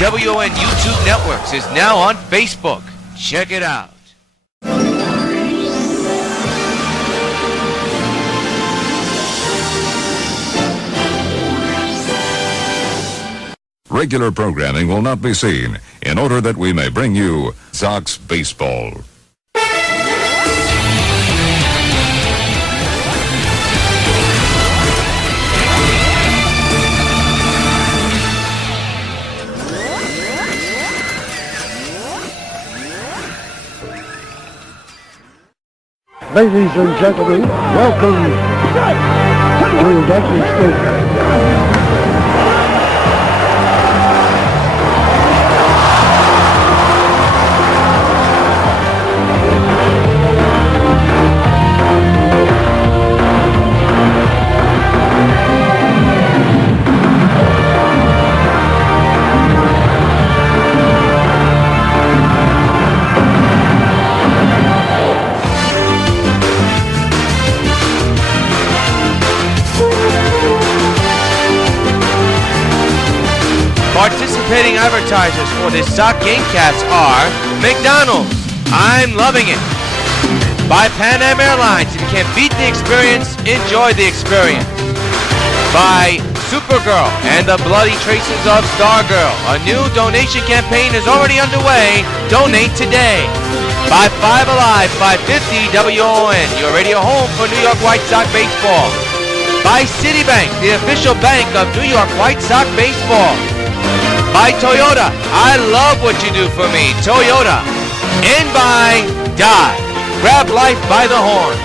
WON YouTube Networks is now on Facebook. Check it out. Regular programming will not be seen in order that we may bring you Sox baseball. Ladies and gentlemen, welcome to Old Yankee Stadium. Participating advertisers for this Sox Game-cast are McDonald's, I'm loving it. By Pan Am Airlines, if you can't beat the experience, enjoy the experience. By Supergirl and the Bloody Traces of Stargirl, a new donation campaign is already underway. Donate today. By 5 Alive 550 WON, your radio home for New York White Sox baseball. By Citibank, the official bank of New York White Sox baseball. By Toyota, I love what you do for me, Toyota. And by Dodge, grab life by the horn.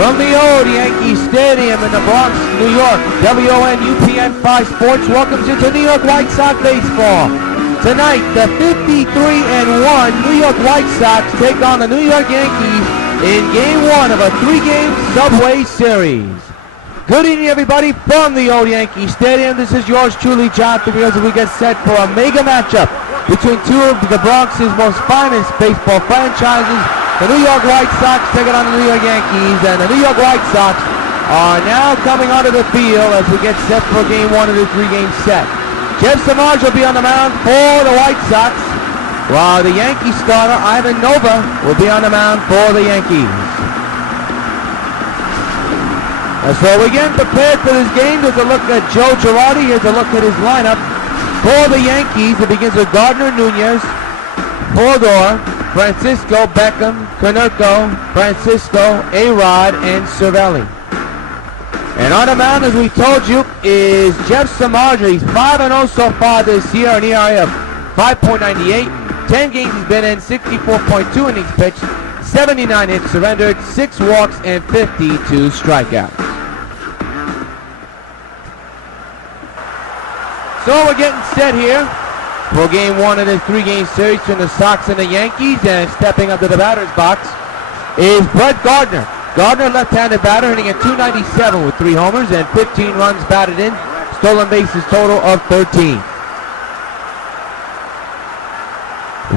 From the Old Yankee Stadium in the Bronx, New York, WON UPN 5 Sports welcomes you to New York White Sox baseball. Tonight, the 53-1 New York White Sox take on the New York Yankees in Game 1 of a 3-game Subway Series. Good evening, everybody, from the Old Yankee Stadium. This is yours truly, Jonathan Rios, as we get set for a mega matchup between two of the Bronx's most finest baseball franchises. The New York White Sox taking on the New York Yankees, and the New York White Sox are now coming onto the field as we get set for Game 1 of the 3-game set. Jeff Samardzija will be on the mound for the White Sox, while the Yankee starter, Ivan Nova, will be on the mound for the Yankees. And so we're getting prepared for this game. There's a look at Joe Girardi. Here's a look at his lineup for the Yankees. It begins with Gardner Nunez, Fodor, Francisco, Beckham, Konerko, Francisco, A-Rod, and Cervelli. And on the mound, as we told you, is Jeff Samardzija. He's 5-0 so far this year, an ERA of 5.98. 10 games he's been in, 64.2 innings pitched, 79 hits surrendered, 6 walks, and 52 strikeouts. So we're getting set here for Game 1 of this 3-game series between the Sox and the Yankees, and stepping up to the batter's box is Brett Gardner. Gardner, left-handed batter, hitting at .297 with 3 homers and 15 runs batted in. Stolen bases total of 13.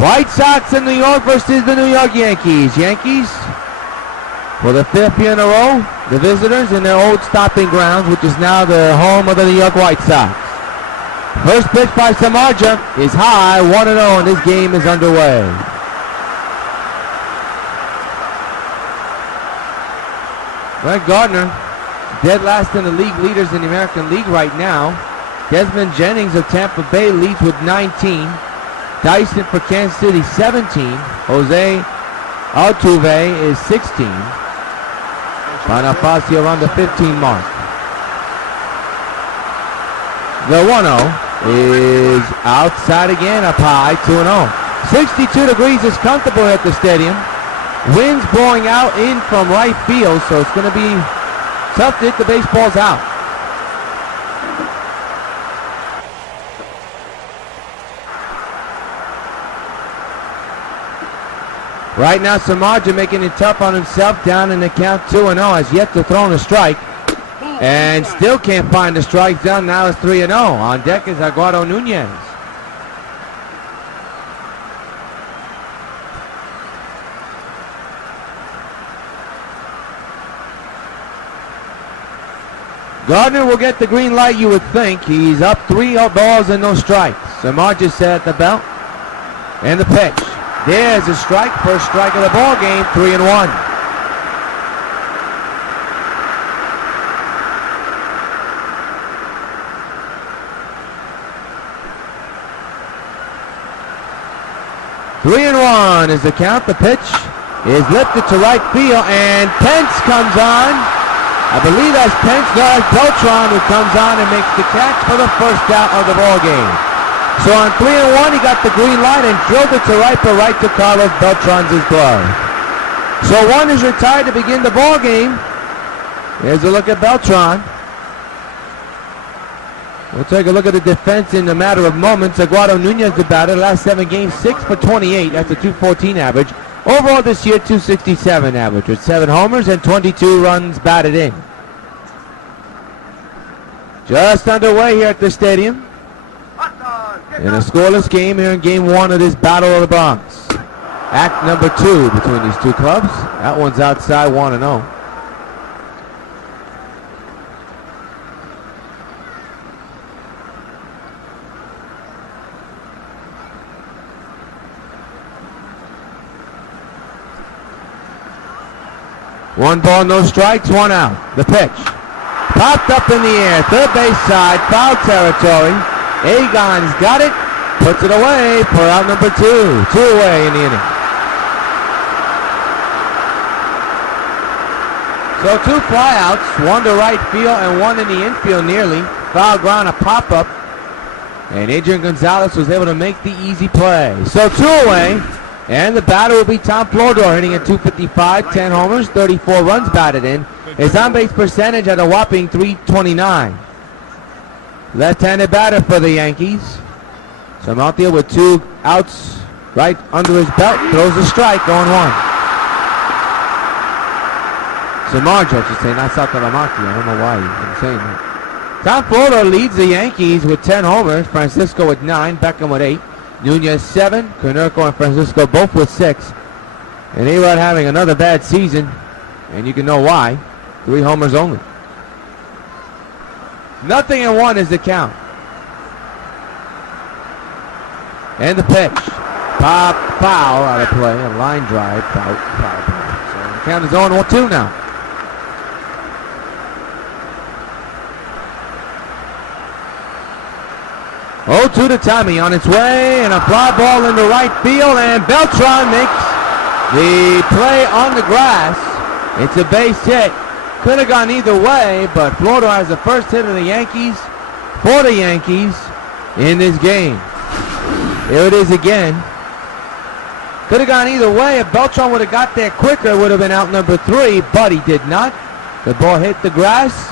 White Sox in New York versus the New York Yankees. Yankees, for the 5th year in a row, the visitors in their old stomping grounds, which is now the home of the New York White Sox. First pitch by Samardzija is high, 1-0, and this game is underway. Brett Gardner, dead last in the league leaders in the American League right now. Desmond Jennings of Tampa Bay leads with 19. Dyson for Kansas City, 17. Jose Altuve is 16. Bonifacio around the 15 mark. The 1-0 is outside again, up high, 2-0. 62 degrees is comfortable at the stadium. Winds blowing out in from right field, so it's going to be tough to hit the baseballs out. Right now, Samardzija making it tough on himself, down in the count 2-0, has yet to throw in a strike, and still can't find the strike zone. Now it's 3-0. On deck is Eduardo Nunez. Gardner will get the green light, you would think. He's up 3 balls and no strikes. Samardzija set at the belt. And the pitch. There's a strike. First strike of the ball game. 3-1. Is the count. The pitch is lifted to right field, and Pence comes on. I believe that's Pence, no, that's Beltran who comes on and makes the catch for the first out of the ball game. So on 3-1, he got the green light and drilled it to right, but right to Carlos Beltran's glove. So one is retired to begin the ball game. Here's a look at Beltran. We'll take a look at the defense in a matter of moments. Eduardo Nunez, the batter, last 7 games, 6 for 28. That's a .214 average. Overall this year, .267 average with 7 homers and 22 runs batted in. Just underway here at the stadium in a scoreless game here in Game 1 of this Battle of the Bronx. Act number 2 between these two clubs. That one's outside 1-0. One ball, no strikes, 1 out. The pitch. Popped up in the air. Third base side, foul territory. Agon's got it. Puts it away for out number 2. 2 away in the inning. So 2 flyouts, 1 to right field and 1 in the infield nearly. Foul ground, a pop-up. And Adrian Gonzalez was able to make the easy play. So 2 away. And the batter will be Tom Flodor, hitting at .255, 10 homers, 34 runs batted in. His on-base percentage at a whopping .329. Left-handed batter for the Yankees. So I'm out there with 2 outs right under his belt. Throws a strike, 0-1. Samardzija, I should say, not Sakaramaki. I don't know why I'm saying that. Tom Flodor leads the Yankees with 10 homers. Francisco with 9, Beckham with 8. Nunez 7, Konerko and Francisco both with 6. And A-Rod having another bad season, and you can know why. 3 homers only. 0-1 is the count. And the pitch. Pop, foul out of play. A line drive, foul play. So the count is 0-2 now. Oh, 2 to Tommy on its way, and a fly ball into right field, and Beltran makes the play on the grass. It's a base hit. Could have gone either way, but Flodor has the first hit of the Yankees for the Yankees in this game. Here it is again. Could have gone either way. If Beltran would have got there quicker, it would have been out number 3, but he did not. The ball hit the grass.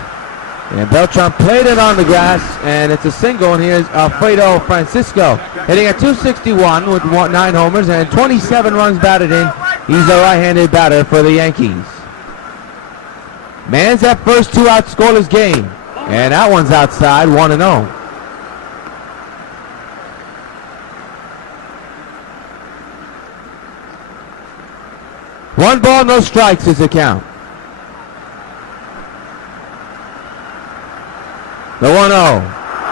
And Beltran played it on the grass, and it's a single, and here's Alfredo Francisco hitting at .261 with 9 homers and 27 runs batted in. He's a right-handed batter for the Yankees. Man's that first 2 out scoreless game, and that one's outside 1-0. One ball, no strikes is the count. The 1-0.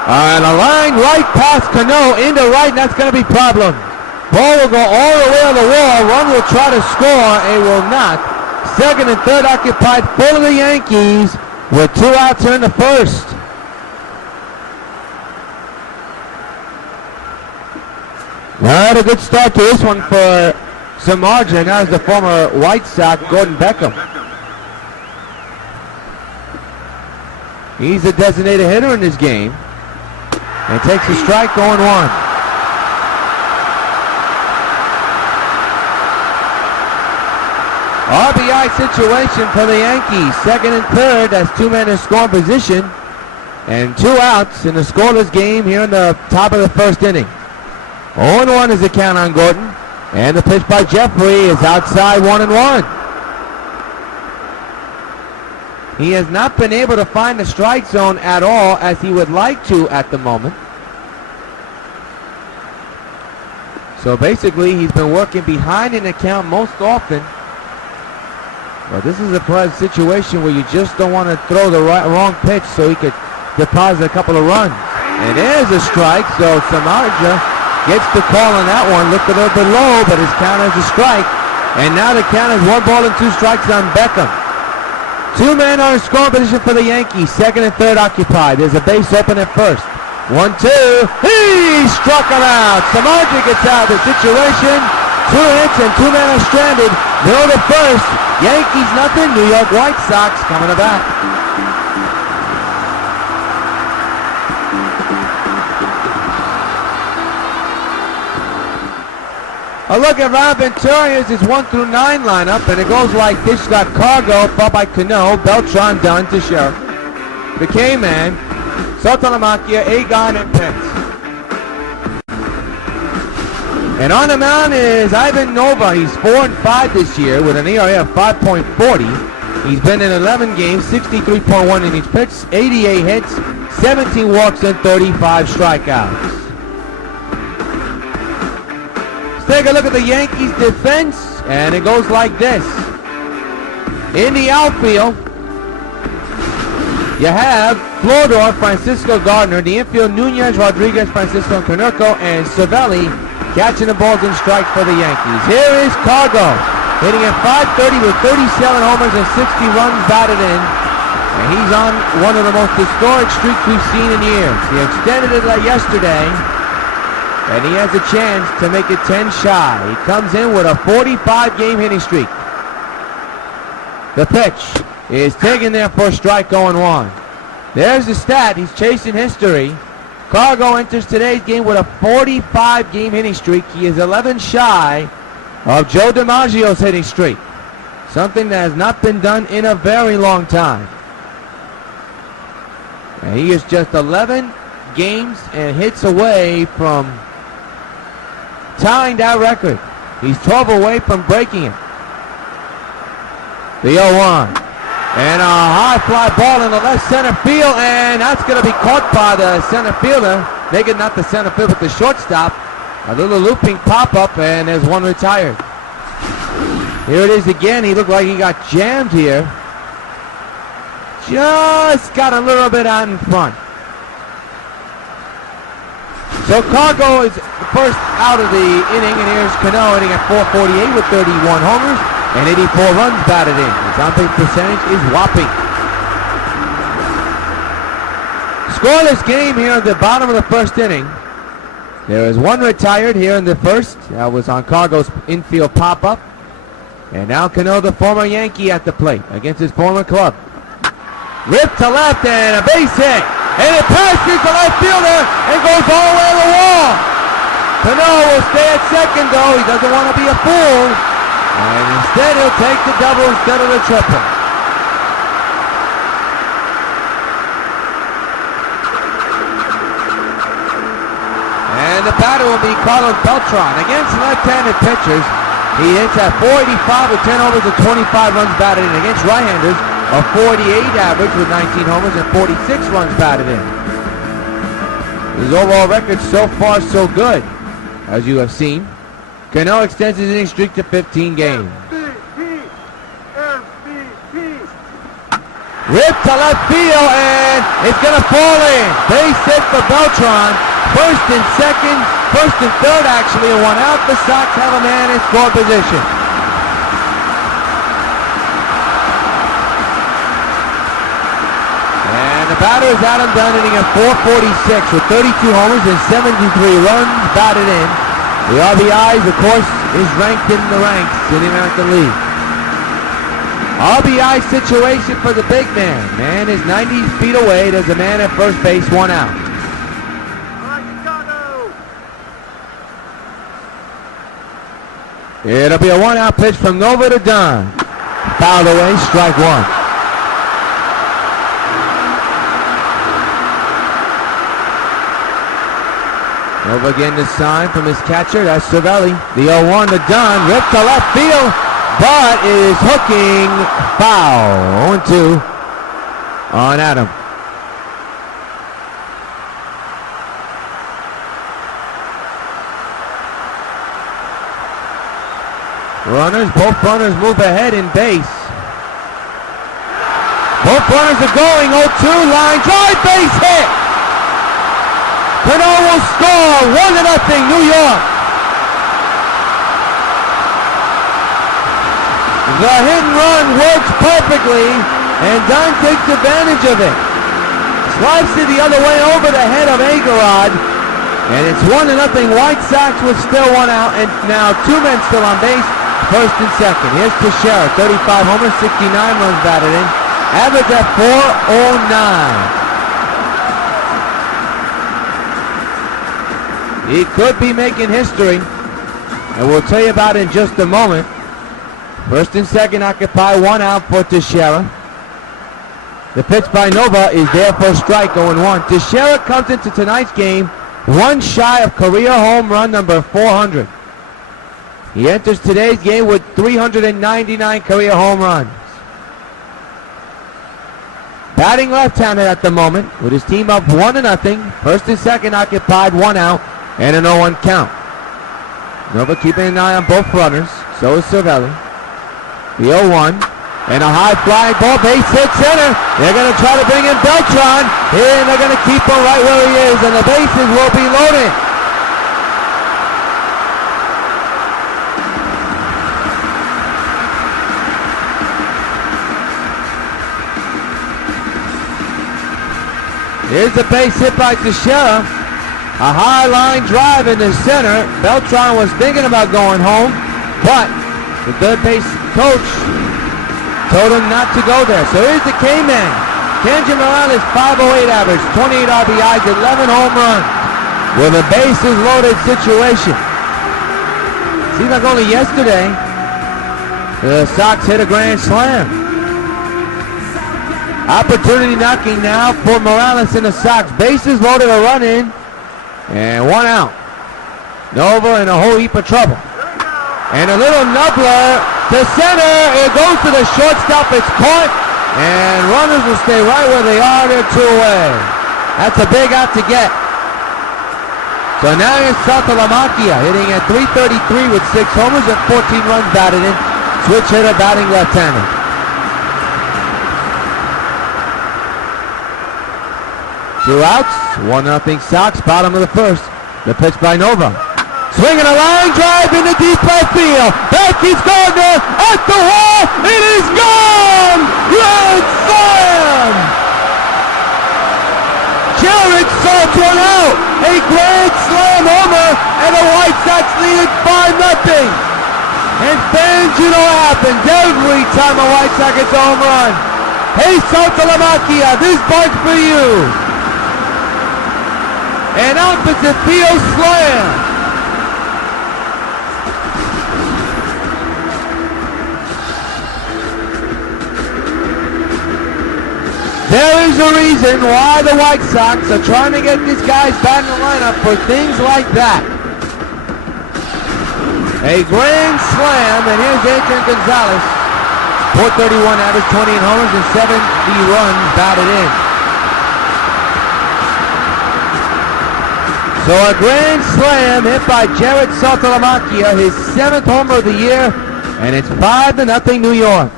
And a line right past Cano into right, and that's going to be problem. Ball will go all the way on the wall. Run will try to score. It will not. Second and third occupied full of the Yankees with 2 outs here in the first. Not a good start to this one for Samardzija. Now is the former White Sox, Gordon Beckham. He's a designated hitter in this game. And takes a strike, 0-1. RBI situation for the Yankees. Second and third, that's 2 men in scoring position. And 2 outs in a scoreless game here in the top of the first inning. 0-1 is the count on Gordon. And the pitch by Jeffrey is outside 1-1. He has not been able to find the strike zone at all as he would like to at the moment. So basically, he's been working behind an account most often. But this is a situation where you just don't want to throw the wrong pitch so he could deposit a couple of runs. And there's a strike, so Samardzija gets the call on that one. Looked a little bit low, but his count is a strike. And now the count is 1 ball and 2 strikes on Beckham. 2 men are in scoring position for the Yankees. Second and third occupied. There's a base open at first. 1-2. He struck him out. Samardzija gets out of the situation. 2 hits and 2 men are stranded. Middle to first. Yankees nothing. New York White Sox coming back. A look at Rob Ventura's 1 through 9 lineup, and it goes like this. Got Cargo, followed by Cano, Beltran, Dunn, Teixeira, the K-Man, Sotomayor, Agon, and Pence. And on the mound is Ivan Nova. He's 4-5 this year with an ERA of 5.40. He's been in 11 games, 63.1 innings pitched, 88 hits, 17 walks, and 35 strikeouts. Take a look at the Yankees defense, and it goes like this. In the outfield, you have Flodor, Francisco Gardner. The infield, Nunez, Rodriguez, Francisco Canerco, and Cervelli catching the balls and strikes for the Yankees. Here is Cargo, hitting at .530 with 37 homers and 60 runs batted in. And he's on one of the most historic streaks we've seen in years. He extended it yesterday. And he has a chance to make it 10 shy. He comes in with a 45-game hitting streak. The pitch is taken there for a strike 0-1. There's the stat. He's chasing history. Cargo enters today's game with a 45-game hitting streak. He is 11 shy of Joe DiMaggio's hitting streak. Something that has not been done in a very long time. And he is just 11 games and hits away from tying that record. He's 12 away from breaking it. The 0-1. And a high fly ball in the left center field, and that's going to be caught by the center fielder. Making not the center field, but the shortstop. A little looping pop-up, and there's one retired. Here it is again. He looked like he got jammed here. Just got a little bit out in front. So Cargo is the first out of the inning, and here's Cano hitting at .448 with 31 homers and 84 runs batted in. His on-base percentage is whopping. Scoreless game here at the bottom of the first inning. There is one retired here in the first. That was on Cargo's infield pop-up. And now Cano, the former Yankee, at the plate against his former club. Ripped to left and a base hit. And it passes the left fielder and goes all the way to the wall. Cano will stay at second, though. He doesn't want to be a fool. And instead, he'll take the double instead of the triple. And the batter will be Carlos Beltran. Against left-handed pitchers, he hits at .485 with 10 homers and 25 runs batted in. Against right-handers, a .48 average with 19 homers and 46 runs batted in. His overall record so far so good, as you have seen. Cano extends his inning streak to 15 games. Ripped to left field, and it's going to fall in. Base hit for Beltran. First and second, first and third actually, and one out. The Sox have a man in score position. The batter is Adam Dunn, hitting at .446 with 32 homers and 73 runs batted in. The RBIs, of course, is ranked in the ranks in the American League. RBI situation for the big man. Man is 90 feet away. There's a man at first base, one out. It'll be a one-out pitch from Nova to Dunn. Fouled away, strike one. Over again the sign from his catcher. That's Cervelli. The 0-1 to Dunn. Ripped to left field. But is hooking foul. 0-2 on Adam. Both runners move ahead in base. Both runners are going. 0-2 line drive, base hit. Cano will score. 1-0 New York. The hit and run works perfectly, and Dunn takes advantage of it. Slides it the other way over the head of Agorod, and it's 1-0 White Sox with still one out, and now two men still on base, first and second. Here's Teixeira, 35 homers, 69 runs batted in, average at .409. He could be making history, and we'll tell you about it in just a moment. First and second occupy, one out for Teixeira. The pitch by Nova is there for a strike, 0-1. Teixeira comes into tonight's game one shy of career home run number 400. He enters today's game with 399 career home runs. Batting left-handed at the moment with his team up 1-0. First and second occupied, one out, and an 0-1 count. Nova keeping an eye on both runners. So is Cervelli. The 0-1, and a high flying ball, base hit center. They're going to try to bring in Beltran, and they're going to keep him right where he is, and the bases will be loaded. Here's the base hit by Teixeira. A high line drive in the center. Beltran was thinking about going home, but the third base coach told him not to go there. So here's the K-Man. Kenji Morales, 508 average, 28 RBIs, 11 home runs. With a bases loaded situation. Seems like only yesterday the Sox hit a grand slam. Opportunity knocking now for Morales and the Sox. Bases loaded, a run in, and one out. Nova in a whole heap of trouble. And a little nubbler to center. It goes to the shortstop. It's caught. And runners will stay right where they are. They're two away. That's a big out to get. So now here's Saltalamacchia hitting at .333 with 6 homers and 14 runs batted in. Switch hitter batting left-handed. Two outs. 1-0 Sox. Bottom of the first. The pitch by Nova. Swinging a line drive into deep left field. Back is Gardner at the wall. It is gone. Grand slam. Jared Salt's one out. A grand slam homer, and the White Sox lead it 5-0. And fans, you know what happens every time a White Sox gets a home run. Hey, Saltalamacchia, this part's for you. An opposite field slam. There is a reason why the White Sox are trying to get these guys back in the lineup for things like that. A grand slam, and here's Adrian Gonzalez. .431 average, 28 homers, and 70 runs batted in. So a grand slam hit by Jared Saltalamacchia, his 7th homer of the year, and it's 5-0 New York.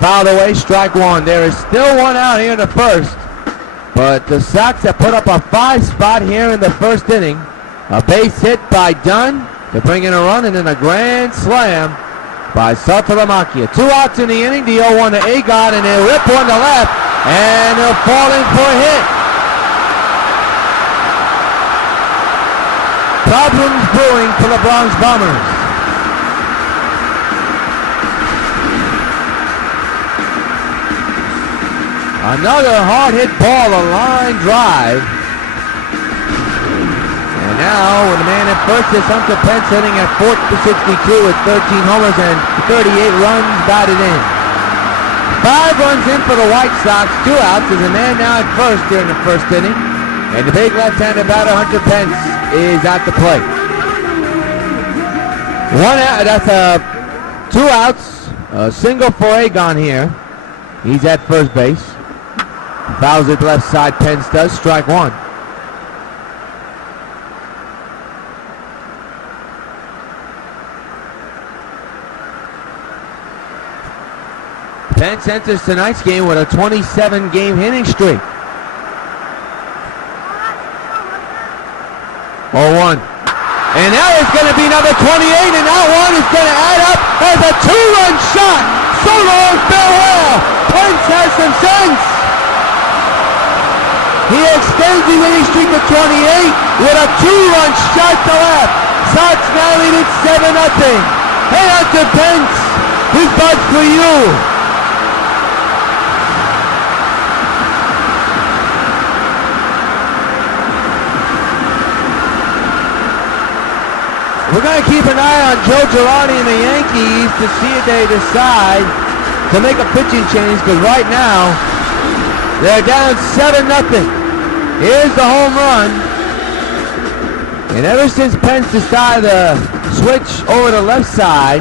Fouled away, strike one. There is still one out here in the first, but the Sox have put up a 5 spot here in the first inning. A base hit by Dunn to bring in a run, and then a grand slam by Saltalamacchia. 2 outs in the inning. The 0-1 to Agard, and they'll rip one to left, and they'll fall in for a hit. Problems brewing for the Bronx Bombers. Another hard hit ball, a line drive. And now with the man at first is Hunter Pence hitting at .462 with 13 homers and 38 runs batted in. 5 runs in for the White Sox, 2 outs. There's a man now at first here in the first inning. And the big left-handed batter, Hunter Pence, is at the plate. 1 out, that's 2 outs. A single for Agon here. He's at first base. Fouls it left side, Pence does. Strike 1. Pence enters tonight's game with a 27-game hitting streak. 0-1. And now it's going to be number 28, and that one is going to add up as a 2-run shot. So long, farewell. Pence has some sense. He extends the winning streak to 28 with a 2-run shot to left. Sox now lead it 7-0. Hey, Hunter Pence, this bud's for you. We're going to keep an eye on Joe Girardi and the Yankees to see if they decide to make a pitching change, because right now they're down 7-0. Here's the home run. And ever since Pence decided to switch over to left side,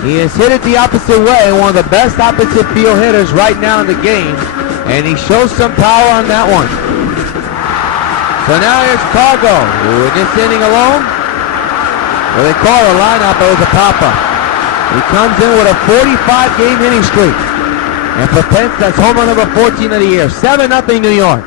he has hit it the opposite way, one of the best opposite field hitters right now in the game, and he shows some power on that one. So now here's Cargo, who in this inning alone, well, they call it a lineup, but it was a pop-up. He comes in with a 45-game hitting streak. And for Pence, that's home run number 14 of the year. 7-0 New York.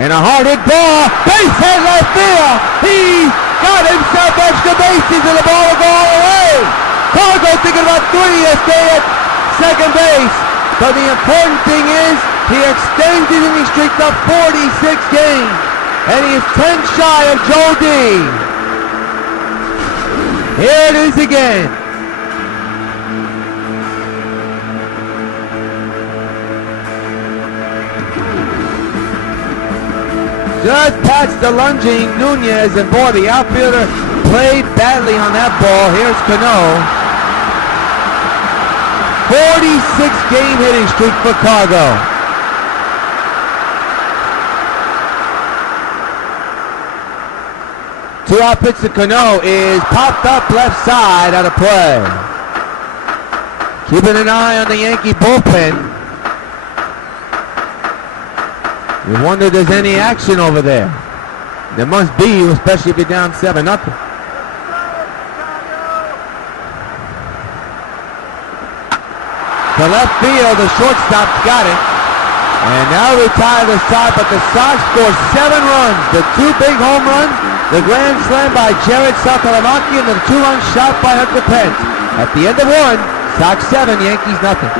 And a hard hit ball. Base hit left field. He got himself extra bases and the ball will go all the way. Cargo thinking about 3 to stay at second base. But the important thing is he extends his hitting streak to 46 games. And he is 10 shy of Joe D. Here it is again. Just past the lunging Nunez, and boy, the outfielder played badly on that ball. Here's Cano. 46-game hitting streak for Cargo. Two-out pitch to Cano is popped up left side out of play. Keeping an eye on the Yankee bullpen. You wonder if there's any action over there. There must be, especially if you're down 7-0. To left field, the shortstop got it. And now retire the side, but the Sox score 7 runs. The 2 big home runs, the grand slam by Jared Sakalamaki, and the 2-run shot by Hunter Pence. At the end of 1, Sox 7, Yankees nothing.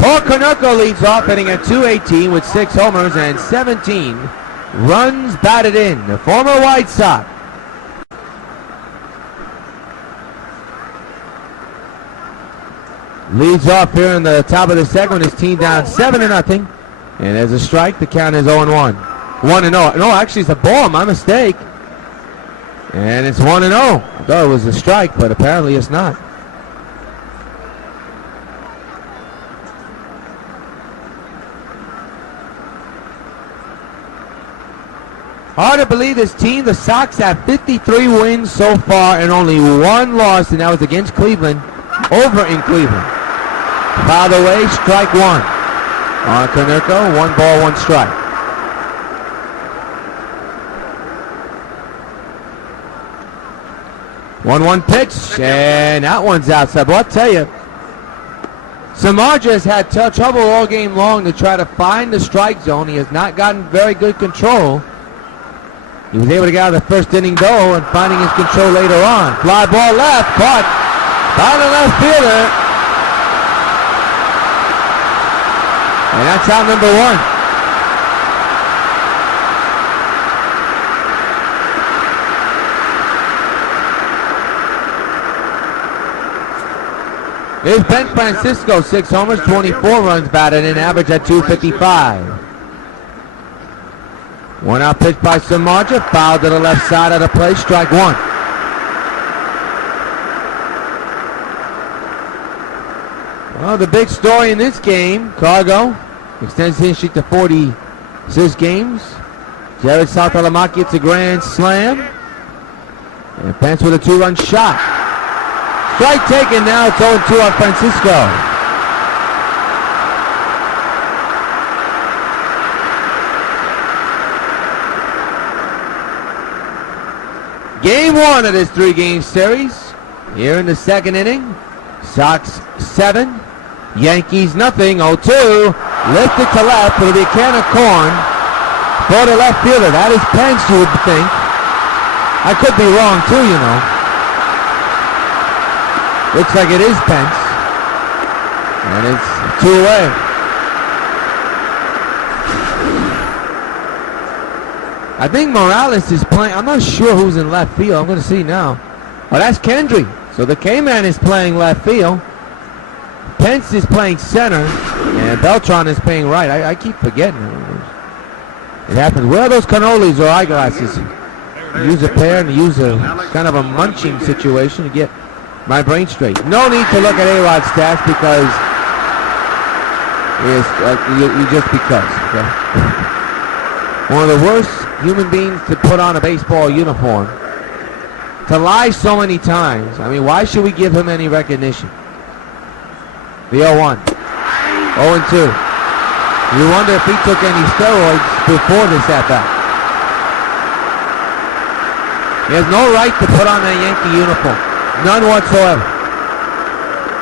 Paul Konerko leads off, hitting at .218 with 6 homers and 17 runs batted in. The former White Sox. Leads off here in the top of the second with his team down 7-0. And as a strike, the count is 0-1. 1-0. No, actually it's a ball, my mistake. And it's 1-0. I thought it was a strike, but apparently it's not. Hard to believe this team, the Sox, have 53 wins so far and only 1 loss, and that was against Cleveland, over in Cleveland. Fouled away, strike 1. On Konerko, 1 ball, 1 strike. One pitch, and that one's outside. But I'll tell you, Samardzija has had trouble all game long to try to find the strike zone. He has not gotten very good control. He was able to get out of the first inning, though, and finding his control later on. Fly ball left, caught by the left fielder. And that's out number 1. Here's Ben Francisco, 6 homers, 24 runs batted in, average at .255. 1-out pitch by Samardzija, foul to the left side of the play, strike 1. Well, the big story in this game, Cargo extends his streak to 46 games. Jared Saltalamacchia gets a grand slam. And Pence with a 2-run shot. Strike taken now. It's 0-2 on Francisco. Game 1 of this 3-game series. Here in the second inning. Sox 7. Yankees nothing. 0-2. Lifted to left. It'll be a can of corn for the left fielder. That is Pence, you would think. I could be wrong too, you know. Looks like it is Pence. And it's 2 away. I think Morales is playing. I'm not sure who's in left field. I'm going to see now. Oh, that's Kendry. So the K-Man is playing left field. Pence is playing center. And Beltran is playing right. I keep forgetting. It happens. Where are those cannolis or eyeglasses? Use a pair and use a kind of a munching situation to get my brain straight. No need to look at A-Rod's stats because you just because. Okay? One of the worst human beings to put on a baseball uniform. To lie so many times. I mean, why should we give him any recognition? The 0-1. 0-2. You wonder if he took any steroids before this at-bat. He has no right to put on a Yankee uniform. None whatsoever.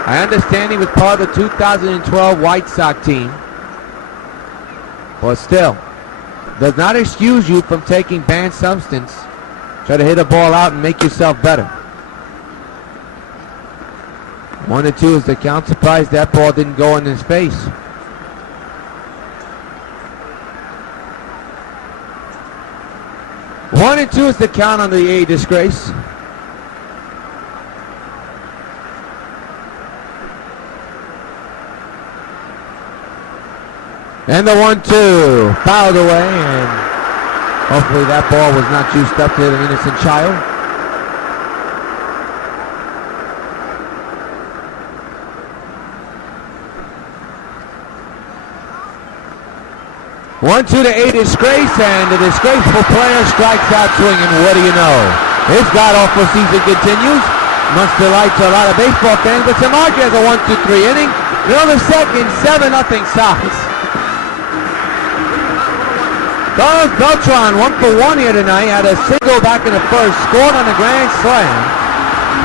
I understand he was part of the 2012 White Sox team. But still, does not excuse you from taking banned substance. Try to hit a ball out and make yourself better. 1-2 is the count. Surprised that ball didn't go in his face. One and two is the count on the A disgrace. And the 1-2 fouled away, and hopefully that ball was not juiced up to an innocent child. One, two to A disgrace, and the disgraceful player strikes out swinging. What do you know? His god-awful season continues. Much delight to a lot of baseball fans, but Samarkey has a 1-2-3 inning. Middle of the second, 7-0 Sox. Carlos Beltran, 1 for 1 here tonight, had a single back in the first, scored on a grand slam.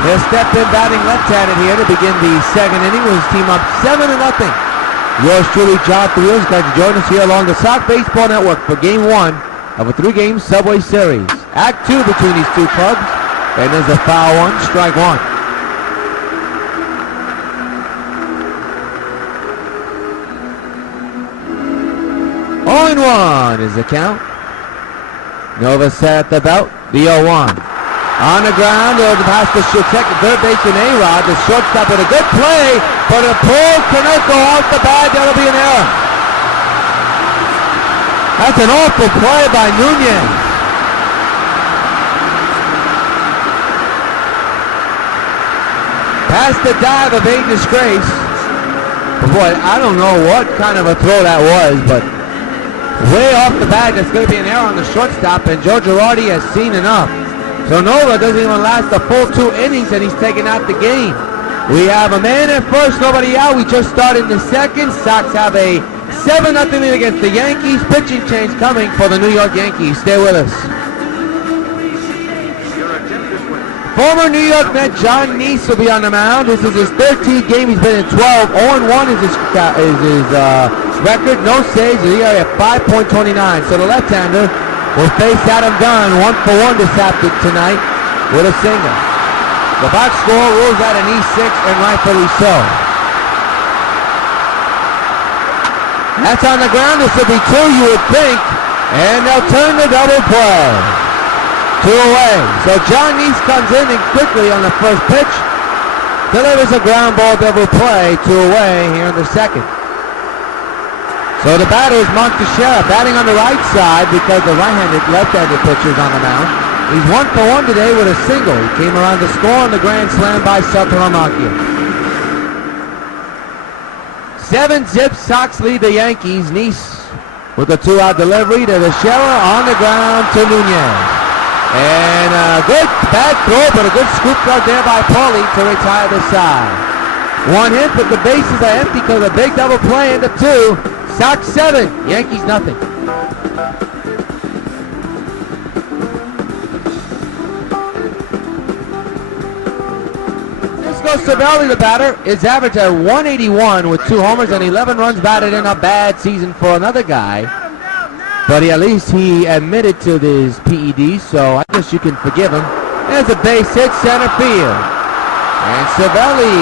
He'll step in batting left-handed here to begin the second inning with his team up 7-0. Yours truly, John Rios, glad to join us here along the Sox Baseball Network for Game 1 of a 3-game Subway Series. Act 2 between these two clubs, and there's a foul one, strike one. Oh, and 1 is the count. Nova set at the belt, the 0-1. On the ground, over the past the second, third baseman A-Rod, the shortstop with a good play, but a pull cannot go off the bat. That'll be an error. That's an awful play by Nunez. Past the dive of A disgrace. But boy, I don't know what kind of a throw that was, but way off the bat, there's going to be an error on the shortstop, and Joe Girardi has seen enough. So Nova doesn't even last the full 2 innings, and he's taken out the game. We have a man at first, nobody out. We just started the second. Sox have a 7-0 lead against the Yankees. Pitching change coming for the New York Yankees. Stay with us. Former New York Met John Neese will be on the mound. This is his 13th game. He's been in 12. 0-1 is his record. No saves. He at 5.29. So the left-hander will face Adam Dunn, 1 for 1 this afternoon tonight with a single. The box score rules out an E6, and rightfully so. That's on the ground. This will be 2, you would think, and they'll turn the double play. 2 away. So John Neese comes in and quickly on the first pitch delivers a ground ball double play. 2 away here in the second. So the batter is Mark Teixeira, batting on the right side because the left-handed pitcher is on the mound. He's 1 for 1 today with a single. He came around to score on the grand slam by Saltalamacchia. 7-zip Sox lead the Yankees. Nice with a 2-out delivery to the Scherer on the ground to Nunez. And a good bad throw, but a good scoop out there by Paulie to retire the side. One hit, but the bases are empty because a big double play into 2. Sox 7, Yankees nothing. Cervelli, the batter, is average at 181 with 2 homers and 11 runs batted in. A bad season for another guy, but at least he admitted to his PED, so I guess you can forgive him. There's a base hit center field, and Cervelli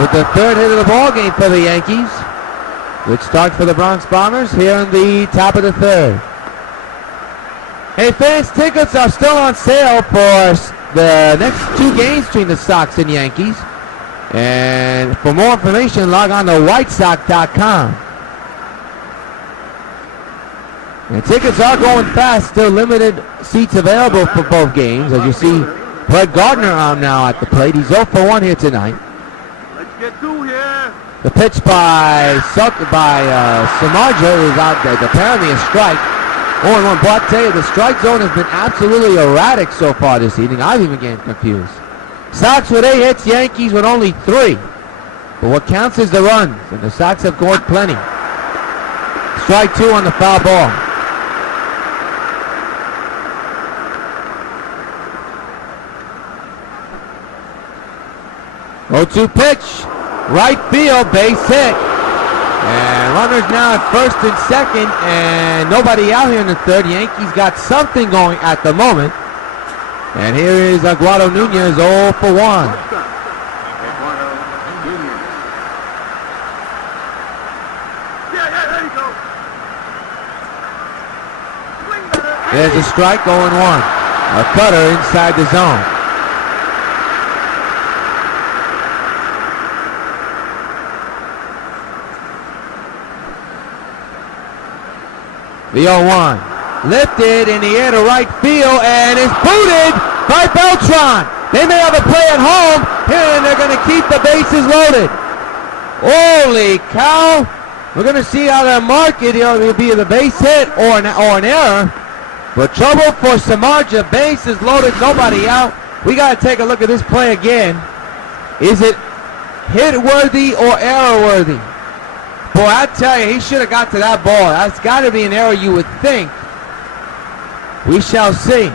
with the 3rd hit of the ball game for the Yankees. Good start for the Bronx Bombers here in the top of the 3rd. Hey fans, tickets are still on sale for the next 2 games between the Sox and Yankees. And for more information, log on to whitesox.com. And tickets are going fast, still limited seats available for both games. As you see, Brett Gardner on now at the plate. He's 0 for 1 here tonight. Let's get 2 here. The pitch by Samardzija is out there. Apparently a strike. 0-1. But I tell you, the strike zone has been absolutely erratic so far this evening. I've even getting confused. Sox with 8 hits, Yankees with only 3. But what counts is the runs, and the Sox have scored plenty. Strike 2 on the foul ball. Oh, 2 pitch. Right field, base hit. And runners now at 1st and 2nd, and nobody out here in the 3rd. Yankees got something going at the moment. And here is Aguado Nunez 0 for 1. There's a strike, 0-1. A cutter inside the zone. The 0-1. Lifted in the air to right field and is booted by Beltran. They may have a play at home, and they're going to keep the bases loaded. Holy cow. We're going to see how they mark it. It'll be the base hit or an error. But trouble for Samardzija. Bases loaded, nobody out. We got to take a look at this play again. Is it hit-worthy or error-worthy? Boy, I tell you, he should have got to that ball. That's got to be an error, you would think. We shall see.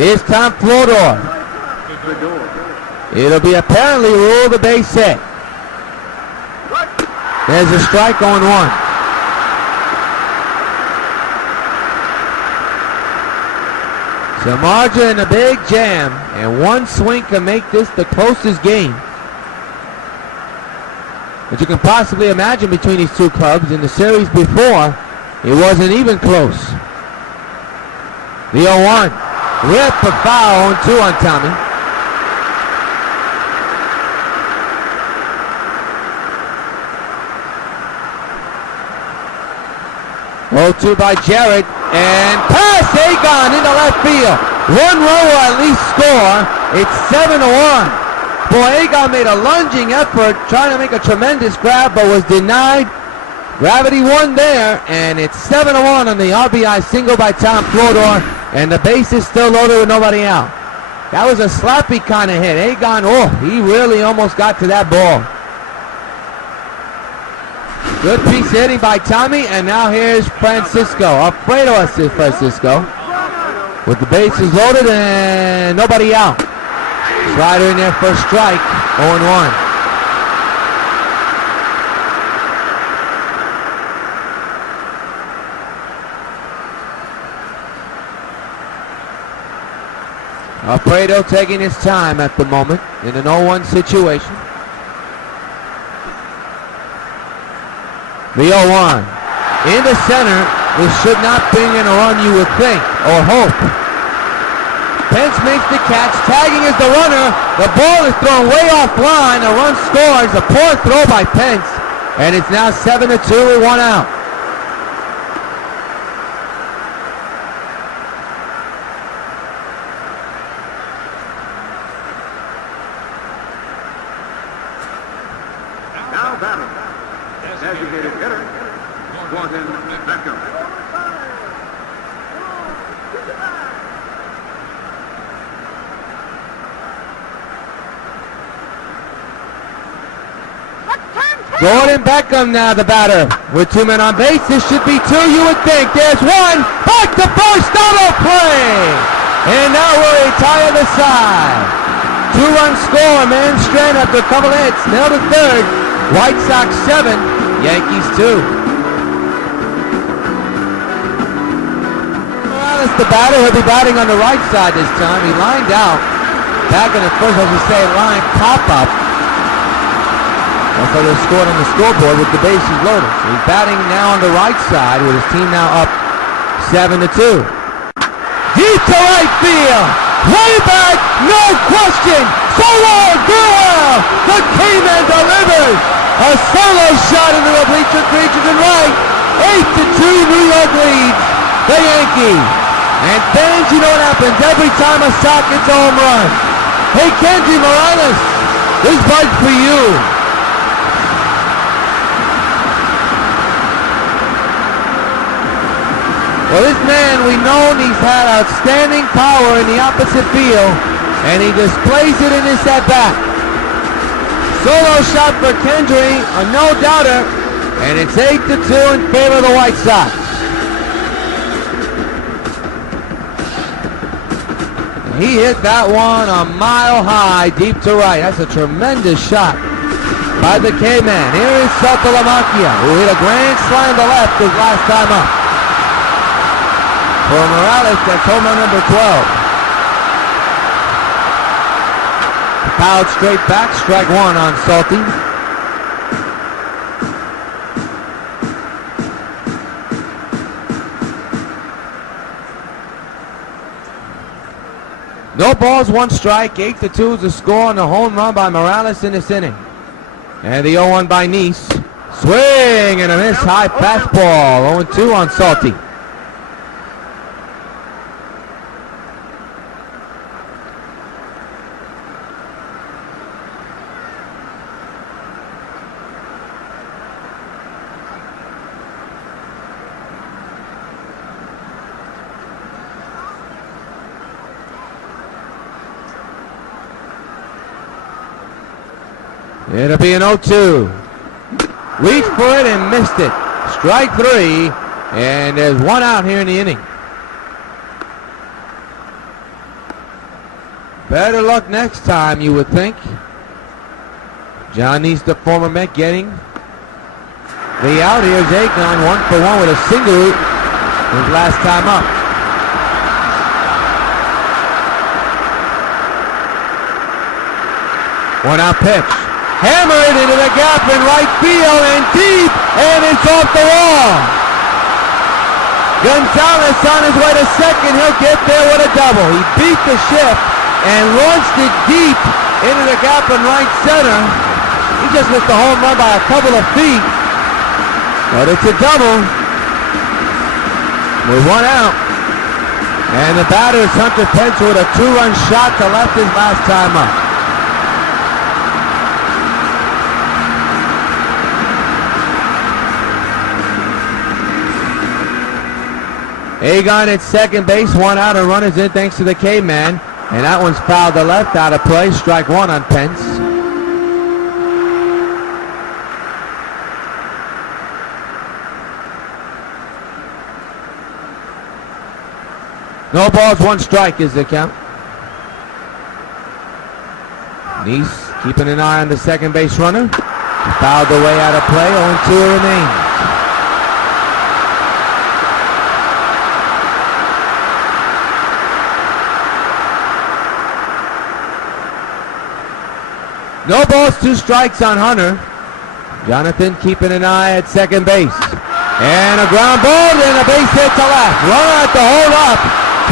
It's Tom Flodor. It'll be apparently ruled a base hit. There's a strike, 0-1. Samardzija in a big jam, and one swing can make this the closest game that you can possibly imagine between these two clubs. In the series before, it wasn't even close. The 0-1. Rip for foul, 0-2 on Tommy. Oh, 2 by Jarrett, and pass Agon into left field. 1 run will at least score. It's 7-1. Boy, Agon made a lunging effort trying to make a tremendous grab, but was denied. Gravity won there, and it's 7-1 on the RBI single by Tom Flodor, and the base is still loaded with nobody out. That was a slappy kind of hit. Agon, he really almost got to that ball. Good piece of hitting by Tommy, and now here's Francisco. Alfredo assists Francisco. With the bases loaded and nobody out. Slider in there for a strike, 0-1. Alfredo taking his time at the moment in an 0-1 situation. The 0-1. In the center, this should not bring in a run, you would think, or hope. Pence makes the catch. Tagging is the runner. The ball is thrown way offline. A run scores. A poor throw by Pence. And it's now 7-2 with 1 out. batting. Designated hitter, Gordon Beckham. Gordon Beckham now the batter with 2 men on base. This should be 2, you would think. There's 1. Back to first, double play. And now we're a tie of the side. 2-run score, man strand after a couple of hits. Now to third. White Sox 7, Yankees 2. Morales the batter. He'll be batting on the right side this time. He lined out. Back in the first, as we say, line pop-up. So they scored on the scoreboard with the bases loaded. So he's batting now on the right side with his team now up 7-2. Deep to right field. Way back, no question. Solo Gurwell. The K-Man delivers. A solo shot into the bleacher creatures and right. 8-2 New York leads the Yankees. And fans, you know what happens every time a Sox gets a home run. Hey, Kendry Morales, this bug's for you. Well, this man, we know he's had outstanding power in the opposite field, and he displays it in this at-bat. Solo shot for Kendry, a no-doubter, and it's 8-2 in favor of the White Sox. He hit that one a mile high, deep to right. That's a tremendous shot by the K-Man. Here is Saltalamacchia, who hit a grand slam to left his last time up. For Morales, that's home run number 12. Fouled straight back, strike 1 on Salty. No balls, 1 strike, 8-2 is the score, and a home run by Morales in this inning. And the 0-1 by Nice. Swing and a miss, high fastball, 0-2 on Salty. It'll be an 0-2. Reached for it and missed it. Strike 3, and there's 1 out here in the inning. Better luck next time, you would think. John Neese, the former Met, getting the out. Here's Akon, 1 for 1 with a single his last time up. One out pitch. Hammer it into the gap in right field and deep, and it's off the wall. Gonzalez on his way to second. He'll get there with a double. He beat the shift and launched it deep into the gap in right center. He just missed the home run by a couple of feet, but it's a double with 1 out. And the batter is Hunter Pence with a 2-run shot to left his last time up. Agon at second base, 1 out, and runners in thanks to the K-Man. And that one's fouled to left, out of play. Strike 1 on Pence. No balls, 1 strike is the count. Neese keeping an eye on the second base runner. He fouled away out of play, 0-2 remains. No balls, 2 strikes on Hunter. Jonathan keeping an eye at second base. And a ground ball and a base hit to left. Runner at the hold up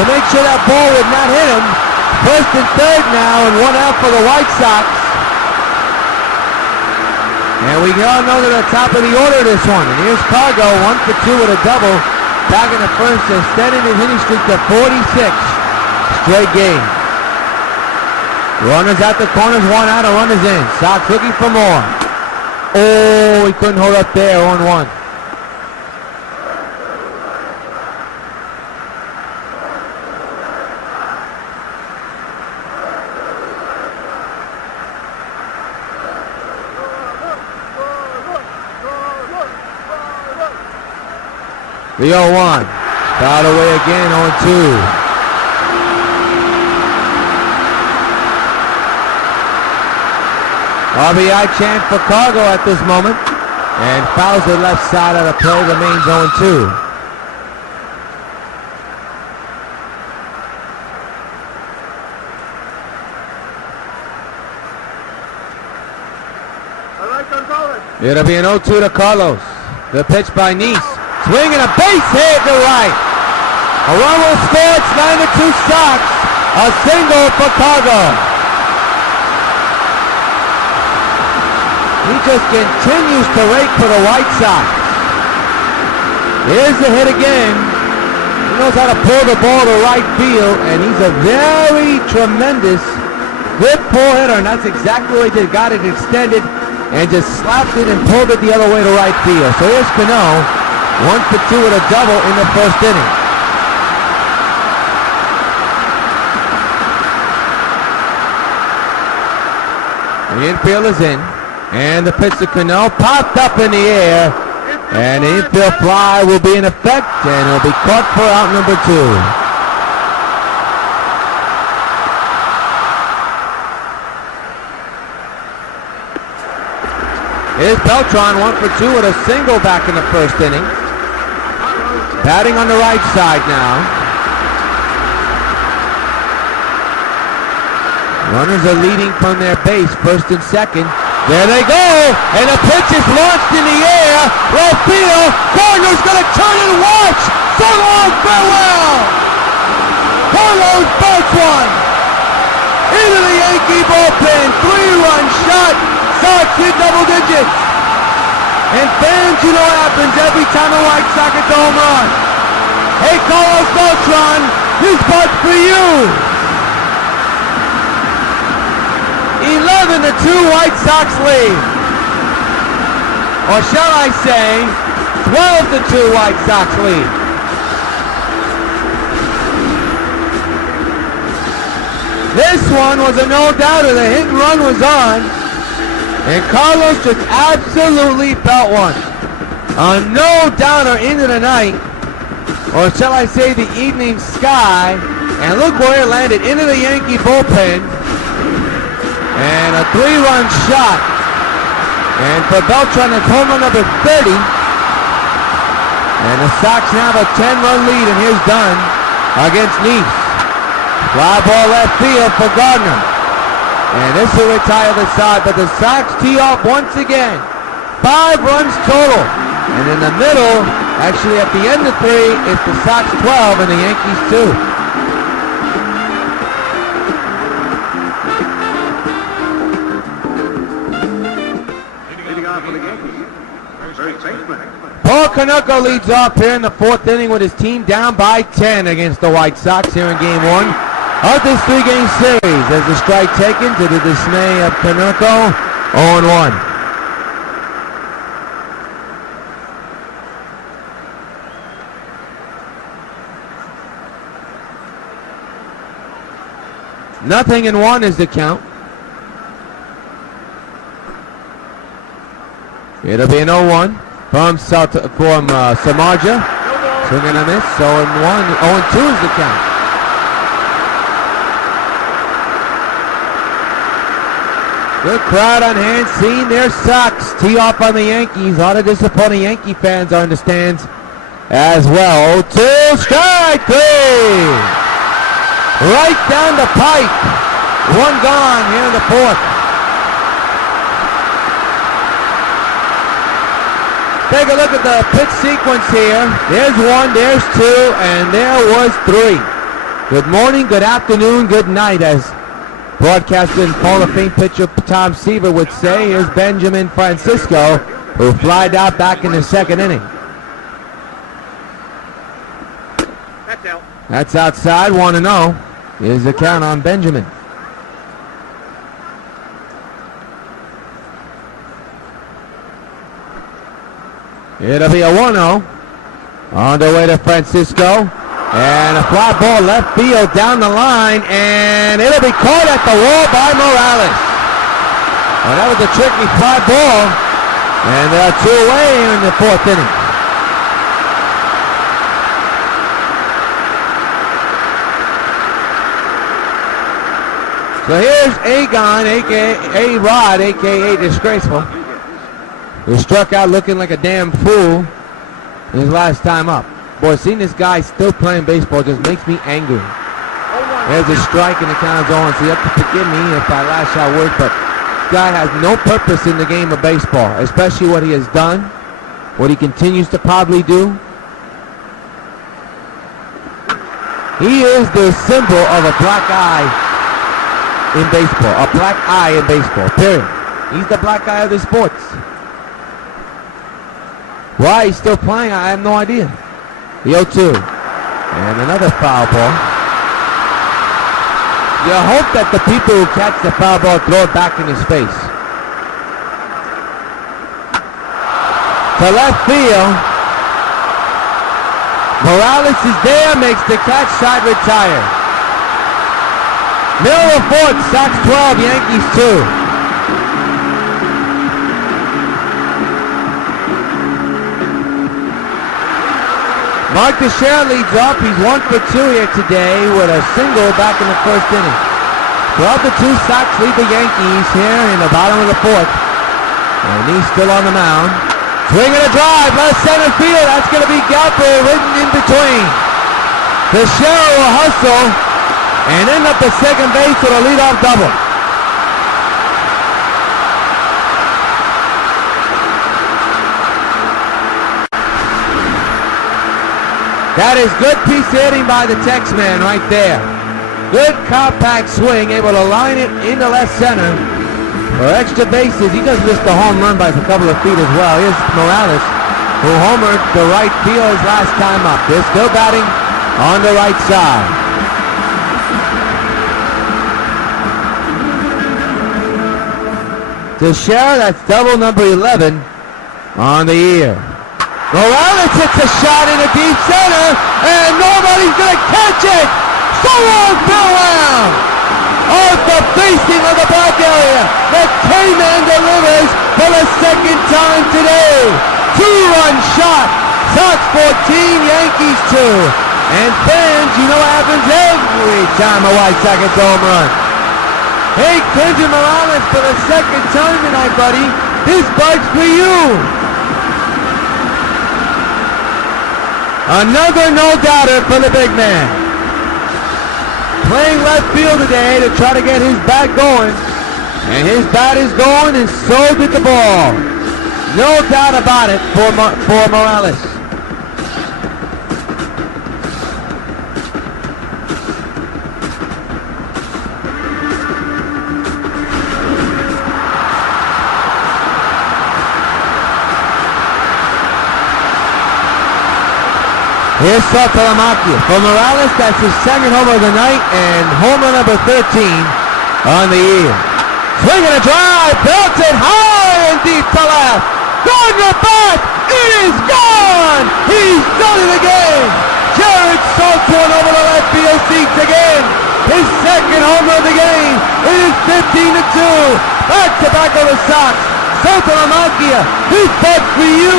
to make sure that ball would not hit him. First and third now, and 1 out for the White Sox. And we all know to the top of the order this one. And here's Cargo, 1 for 2 with a double. Back in the first, extending his hitting streak to 46 straight games. Runners at the corners, 1 out, and runners in. Sox looking for more. Oh, he couldn't hold up there. 0-1. The 0-1. Fouled away again, 0-2. RBI chant for Cargo at this moment. And fouls the left side of the play, remains 0-2. It'll be an 0-2 to Carlos. The pitch by Nice. Swing and a base hit to right. A run will score. It's 9-2 Sox. A single for Cargo. He just continues to rake for the White Sox. Here's the hit again. He knows how to pull the ball to right field, and he's a very tremendous, good pull hitter, and that's exactly what he did. Got it extended and just slapped it and pulled it the other way to right field. So here's Cano. 1 for 2 with a double in the first inning. The infield is in. And the pitch to Cano popped up in the air. And the infield fly will be in effect. And it'll be caught for out number 2. Here's Beltran, 1 for 2 with a single back in the first inning. Batting on the right side now. Runners are leading from their base, first and second. There they go, and the pitch is launched in the air. Left field, Gardner's gonna turn and watch. So long, farewell. Carlos Beltran into the Yankee bullpen, 3-run shot. Sox hit double digits. And fans, you know what happens every time a White Sox hits a home run. Hey, Carlos Beltran, this putt's for you. 11-2 White Sox lead. Or shall I say, 12-2 White Sox lead. This one was a no-doubter. The hit and run was on. And Carlos just absolutely felt one. A no-doubter into the night, or shall I say the evening sky, and look where it landed, into the Yankee bullpen, and a 3-run shot. And for Beltran, it's home run number 30, and the Sox now have a 10-run lead, and here's Dunn against Nice. Fly ball left field for Gardner. And this will retire the side, but the Sox tee off once again. 5 runs total. And in the middle, actually at the end of 3, it's the Sox 12 and the Yankees 2. Leading off for the Yankees. First baseman. Paul Konerko leads off here in the 4th inning with his team down by 10 against the White Sox here in Game 1. Of this 3-game series, as the strike taken to the dismay of Konerko, 0-1. Nothing in 1 is the count. It'll be an 0-1 from Samardzija. Swing and a miss. 0-1. 0-2 is the count. Good crowd on hand, seeing their Sox tee off on the Yankees. A lot of disappointing Yankee fans are in the stands as well. 0-2, strike 3. Right down the pipe. 1 gone here in the 4th. Take a look at the pitch sequence here. There's 1, there's 2, and there was 3. Good morning, good afternoon, good night, as broadcaster and Hall of Fame pitcher Tom Seaver would say. Here's Benjamin Francisco, who flied out back in the 2nd inning. That's out. That's outside, 1-0. Here's the count on Benjamin. It'll be a 1-0. On the way to Francisco. And a fly ball left field down the line. And it'll be caught at the wall by Morales. Well, that was a tricky fly ball. And there are 2 away in the 4th inning. So here's Agon, a.k.a. A-Rod, a.k.a. Disgraceful, who struck out looking like a damn fool his last time up. Boy, seeing this guy still playing baseball just makes me angry. There's a strike and the count's on, so you have to forgive me if I lash out words, but this guy has no purpose in the game of baseball, especially what he has done, what he continues to probably do. He is the symbol of a black eye in baseball, a black eye in baseball, period. He's the black eye of the sports. Why he's still playing, I have no idea. The 0-2. And another foul ball. You hope that the people who catch the foul ball throw it back in his face. To left field. Morales is there, makes the catch, side retired. Middle of 4th, Sox 12, Yankees 2. Mark Teixeira leads off. He's 1 for 2 here today with a single back in the 1st inning. 12-2, Sox lead the Yankees here in the bottom of the 4th. And he's still on the mound. Swinging a drive, left center field. That's going to be Galper written in between. Teixeira will hustle and end up at second base with a leadoff double. That is good piece of hitting by the Tex-Man right there. Good compact swing, able to line it into left center for extra bases. He just missed the home run by a couple of feet as well. Here's Morales, who homered the right field his last time up. They're still batting on the right side. Teixeira, that's double number 11 on the year. Morales hits a shot in a deep center, and nobody's going to catch it. So long, Bill Lamb. Off the facing of the back area. The K-Man delivers for the 2nd time today. 2-run shot. Sox 14, Yankees 2. And fans, you know what happens every time a White Sox hits a home run. Hey, Kendrick Morales, for the 2nd time tonight, buddy. This bug's for you. Another no-doubter for the big man. Playing left field today to try to get his bat going. And his bat is going, and so did the ball. No doubt about it for Morales. Here's Saltalamacchia. For Morales, that's his 2nd homer of the night and homer number 13 on the year. Swinging a drive, belted high and deep to left. Gardner back, it is gone! He's done it again! Jared Saltzman over the left field seats again. His 2nd homer of the game. It is 15-2. Back to back of the Sox. Saltalamacchia, this bug for you.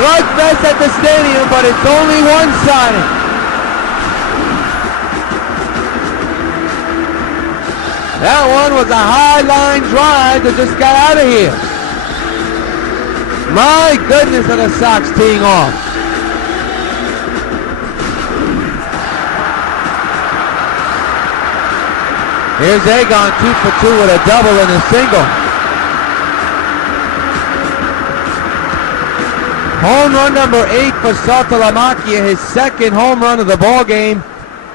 Slugfest at the stadium, but it's only one-sided. That one was a high line drive that just got out of here. My goodness, are the Sox teeing off. Here's Agon, 2 for 2 with a double and a single. Home run number 8 for Saltalamacchia, his 2nd home run of the ball game.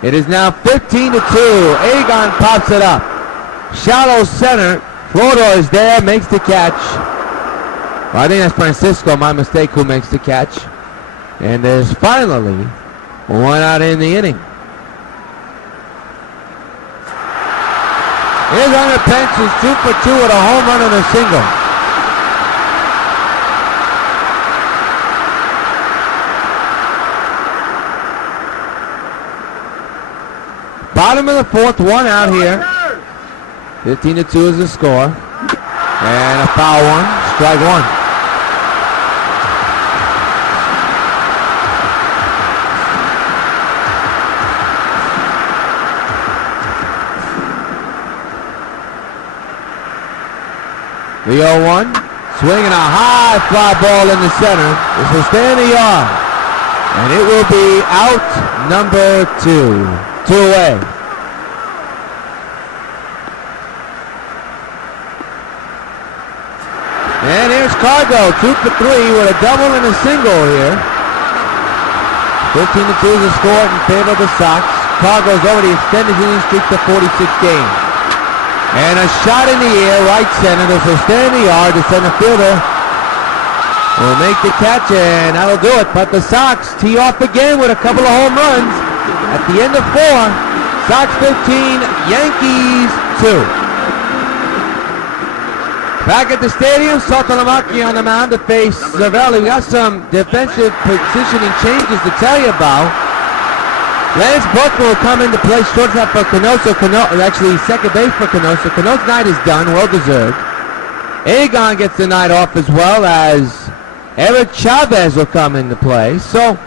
It is now 15-2. Agon pops it up. Shallow center. Floro is there, makes the catch. Well, I think that's Francisco, my mistake, who makes the catch. And there's finally one out in the inning. Here's Hunter Pence, who's 2 for 2 with a home run and a single. Bottom of the fourth, one out here. 15-2 is the score. And a foul one, strike one. The 0-1, swinging a high fly ball in the center. This will stay in the yard. And it will be out number 2. 2 away. And here's Cargo, 2 for 3 with a double and a single here. 15-2 is the score in favor of the Sox. Cargo's already extended his inning streak to 46 games. And a shot in the air, right center. This will stay in the yard. The center fielder will make the catch, and that'll do it. But the Sox tee off again with a couple of home runs at the end of 4. Sox 15, Yankees 2. Back at the stadium, Saltalamacchi on the mound to face Cervelli. We got some defensive positioning changes to tell you about. Lance Buckner will come into play shortstop for Canosa. Actually, second base for Canosa. Canosa's night is done, well deserved. Agon gets the night off as well, as Eric Chavez will come into play. So,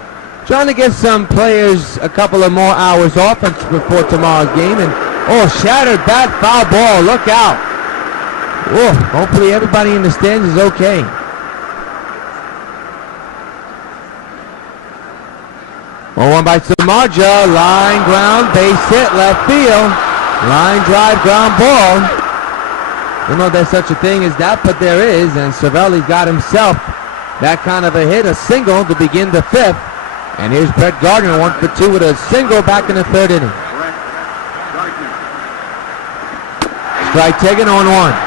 trying to get some players a couple of more hours off before tomorrow's game. And shattered bat, foul ball. Look out. Hopefully everybody in the stands is okay. One by Samardzija, line ground, base hit, left field. Line drive, ground ball. Don't know if there's such a thing as that, but there is. And Cervelli's got himself that kind of a hit, a single to begin the 5th. And here's Brett Gardner, 1 for 2 with a single back in the 3rd inning. Strike taken on 1.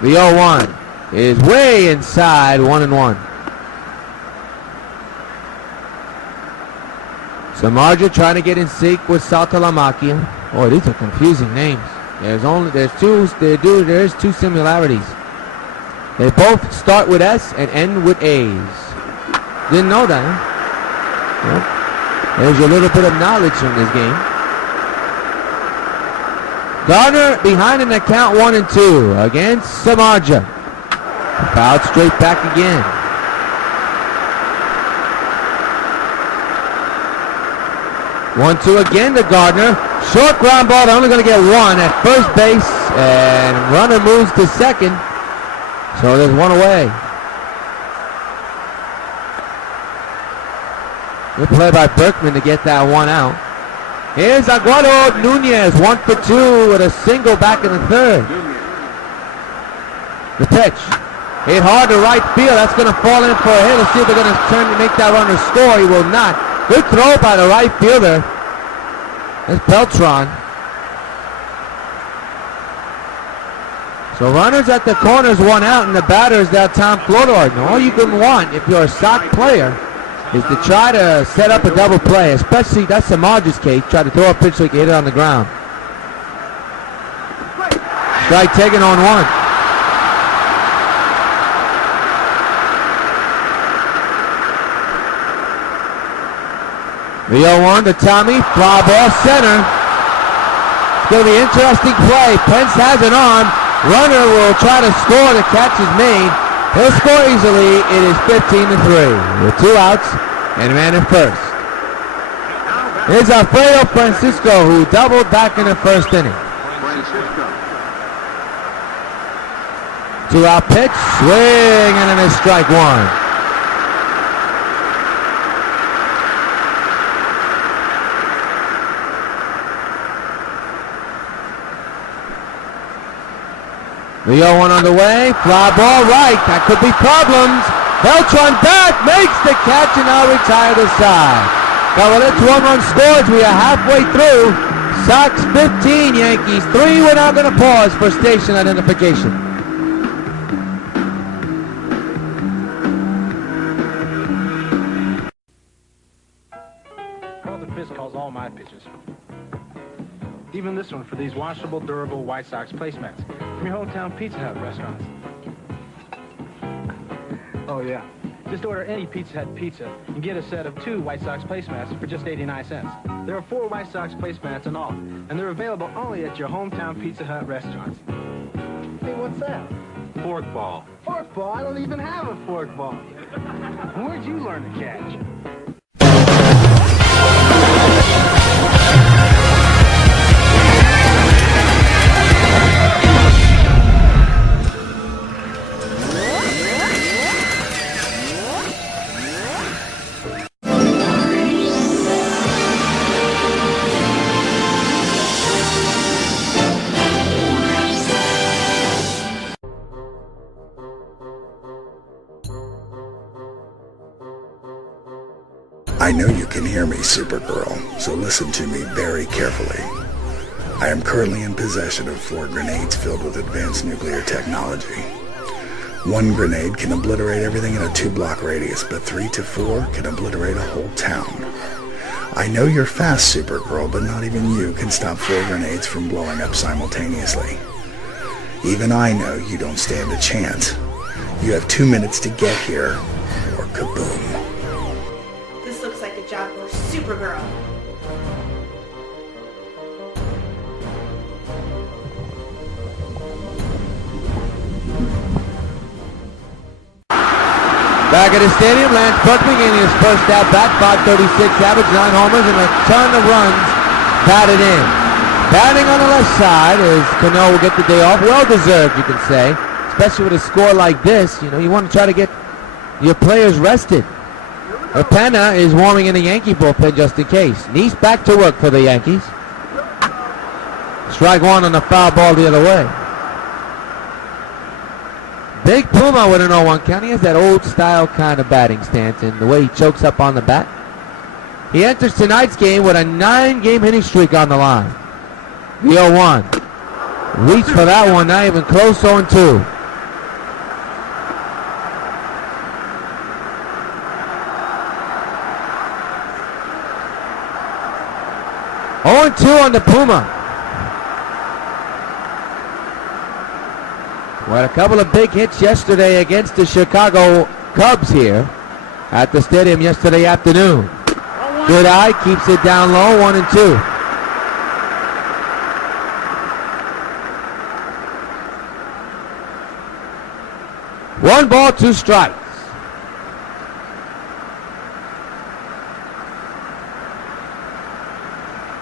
The 0-1 is way inside, 1-1. Samardzija trying to get in sync with Saltalamacchi. These are confusing names. There's two similarities. They both start with S and end with A's. Didn't know that, huh? Well, there's a little bit of knowledge from this game. Gardner behind in the count 1-2 against Samardzija. Fouled straight back again. One-two again to Gardner. Short ground ball. They're only going to get 1 at first base, and runner moves to second. So there's 1 away. Good play by Berkman to get that 1 out. Here's Aguado Nunez, 1 for 2 with a single back in the 3rd. The pitch. Hit hard to right field. That's going to fall in for a hit. Let's see if they're going to turn to make that runner score. He will not. Good throw by the right fielder. That's Beltran. So runners at the corners, 1 out, and the batter is now Tom Flodor. And all you can want if you're a Sox player is to try to set up a double play, especially that's Samardzija's case. Try to throw a pitch so he can hit it on the ground. Strike taken on 1. The 0-1 to Tommy, fly ball center. It's going to be an interesting play. Pence has an arm. Runner will try to score. The catch is made. He'll score easily. It is 15-3 with 2 outs and a man in first. Here's Alfredo Francisco, who doubled back in the 1st inning. 2-out pitch, swing, and then a strike 1. The 0-1 on the way, fly ball right, that could be problems. Beltran back, makes the catch, and now retire the side. Cavaliers 1-run scores, we are halfway through. Sox 15, Yankees 3. We're now going to pause for station identification. pitches. Even this one for these washable, durable White Sox placemats from your hometown Pizza Hut restaurants. Oh, yeah. Just order any Pizza Hut pizza and get a set of 2 White Sox placemats for just 89 cents. There are 4 White Sox placemats in all, and they're available only at your hometown Pizza Hut restaurants. Hey, what's that? Fork ball. Fork ball? I don't even have a fork ball. Where'd you learn to catch? I know you can hear me, Supergirl, so listen to me very carefully. I am currently in possession of 4 grenades filled with advanced nuclear technology. 1 grenade can obliterate everything in a 2-block radius, but 3 to 4 can obliterate a whole town. I know you're fast, Supergirl, but not even you can stop 4 grenades from blowing up simultaneously. Even I know you don't stand a chance. You have 2 minutes to get here, or kaboom. This looks like a job for Supergirl. Back at the stadium, Lance Buckman in his first at bat, 536 average, 9 homers, and a ton of runs batted in. Batting on the left side is Cano will get the day off. Well deserved, you can say. Especially with a score like this, you know, you want to try to get your players rested. Rapana is warming in the Yankee bullpen just in case. Neese back to work for the Yankees. Strike 1 on the foul ball the other way. Big Puma with an 0-1 count. He has that old style kind of batting stance and the way he chokes up on the bat. He enters tonight's game with a 9-game hitting streak on the line. The 0-1. Reach for that one, not even close, 0-2. 0-2 on the Puma. Well, a couple of big hits yesterday against the Chicago Cubs here at the stadium yesterday afternoon. Good eye, keeps it down low, 1-2. One ball, 2 strikes.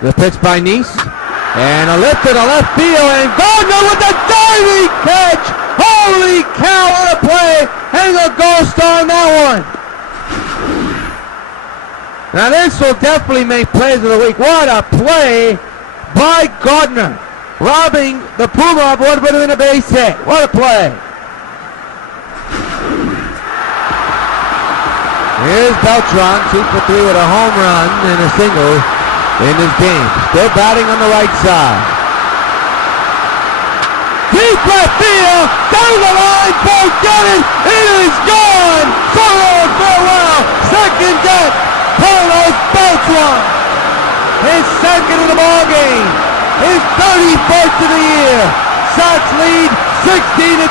The pitch by Neese. And a lift to the left field, and Gardner with a diving catch! Holy cow, what a play! Hang a goal star on that one! Now this will definitely make plays of the week. What a play by Gardner! Robbing the Puma of what would have been a base hit. What a play! Here's Beltran, 2 for 3 with a home run and a single in this game. Still batting on the right side. Deep left field, down the line, forget it, it is gone! So long, farewell, second deck, Carlos Beltran. His second in the ball game, his 31st of the year. Sox lead 16-3.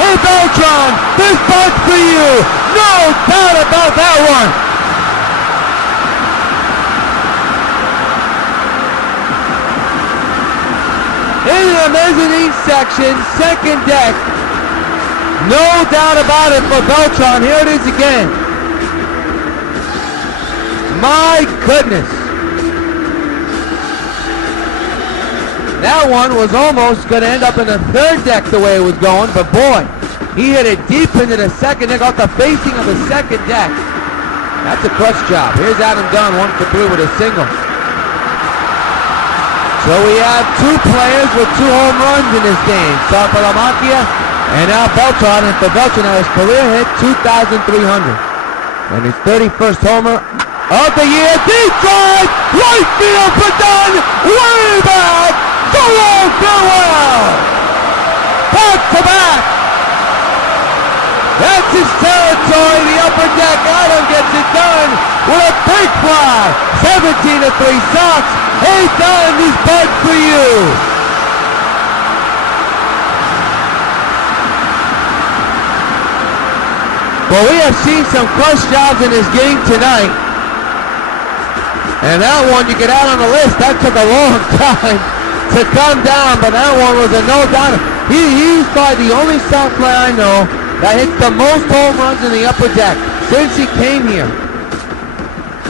Hey Beltran, this one's for you. No doubt about that one. In the mezzanine section, second deck. No doubt about it for Beltran. Here it is again. My goodness. That one was almost going to end up in the third deck the way it was going, but boy, he hit it deep into the second deck, off the facing of the second deck. That's a clutch job. Here's Adam Dunn, 1 for 3 with a single. So we have 2 players with 2 home runs in this game. Sarpalamakia and now Beltran. And for Beltran, his career hit 2,300. And his 31st homer of the year. Deep drive! Right field for Dunn! Way back! So long, farewell! Back to back! That's his territory, the upper deck. Adam gets it done with a big fly. 17-3 Sox. Hey, Don, these buds for you. Well, we have seen some clutch jobs in this game tonight. And that one, you get out on the list, that took a long time to come down, but that one was a no-doubter. He's probably the only Sox player I know that hits the most home runs in the upper deck since he came here.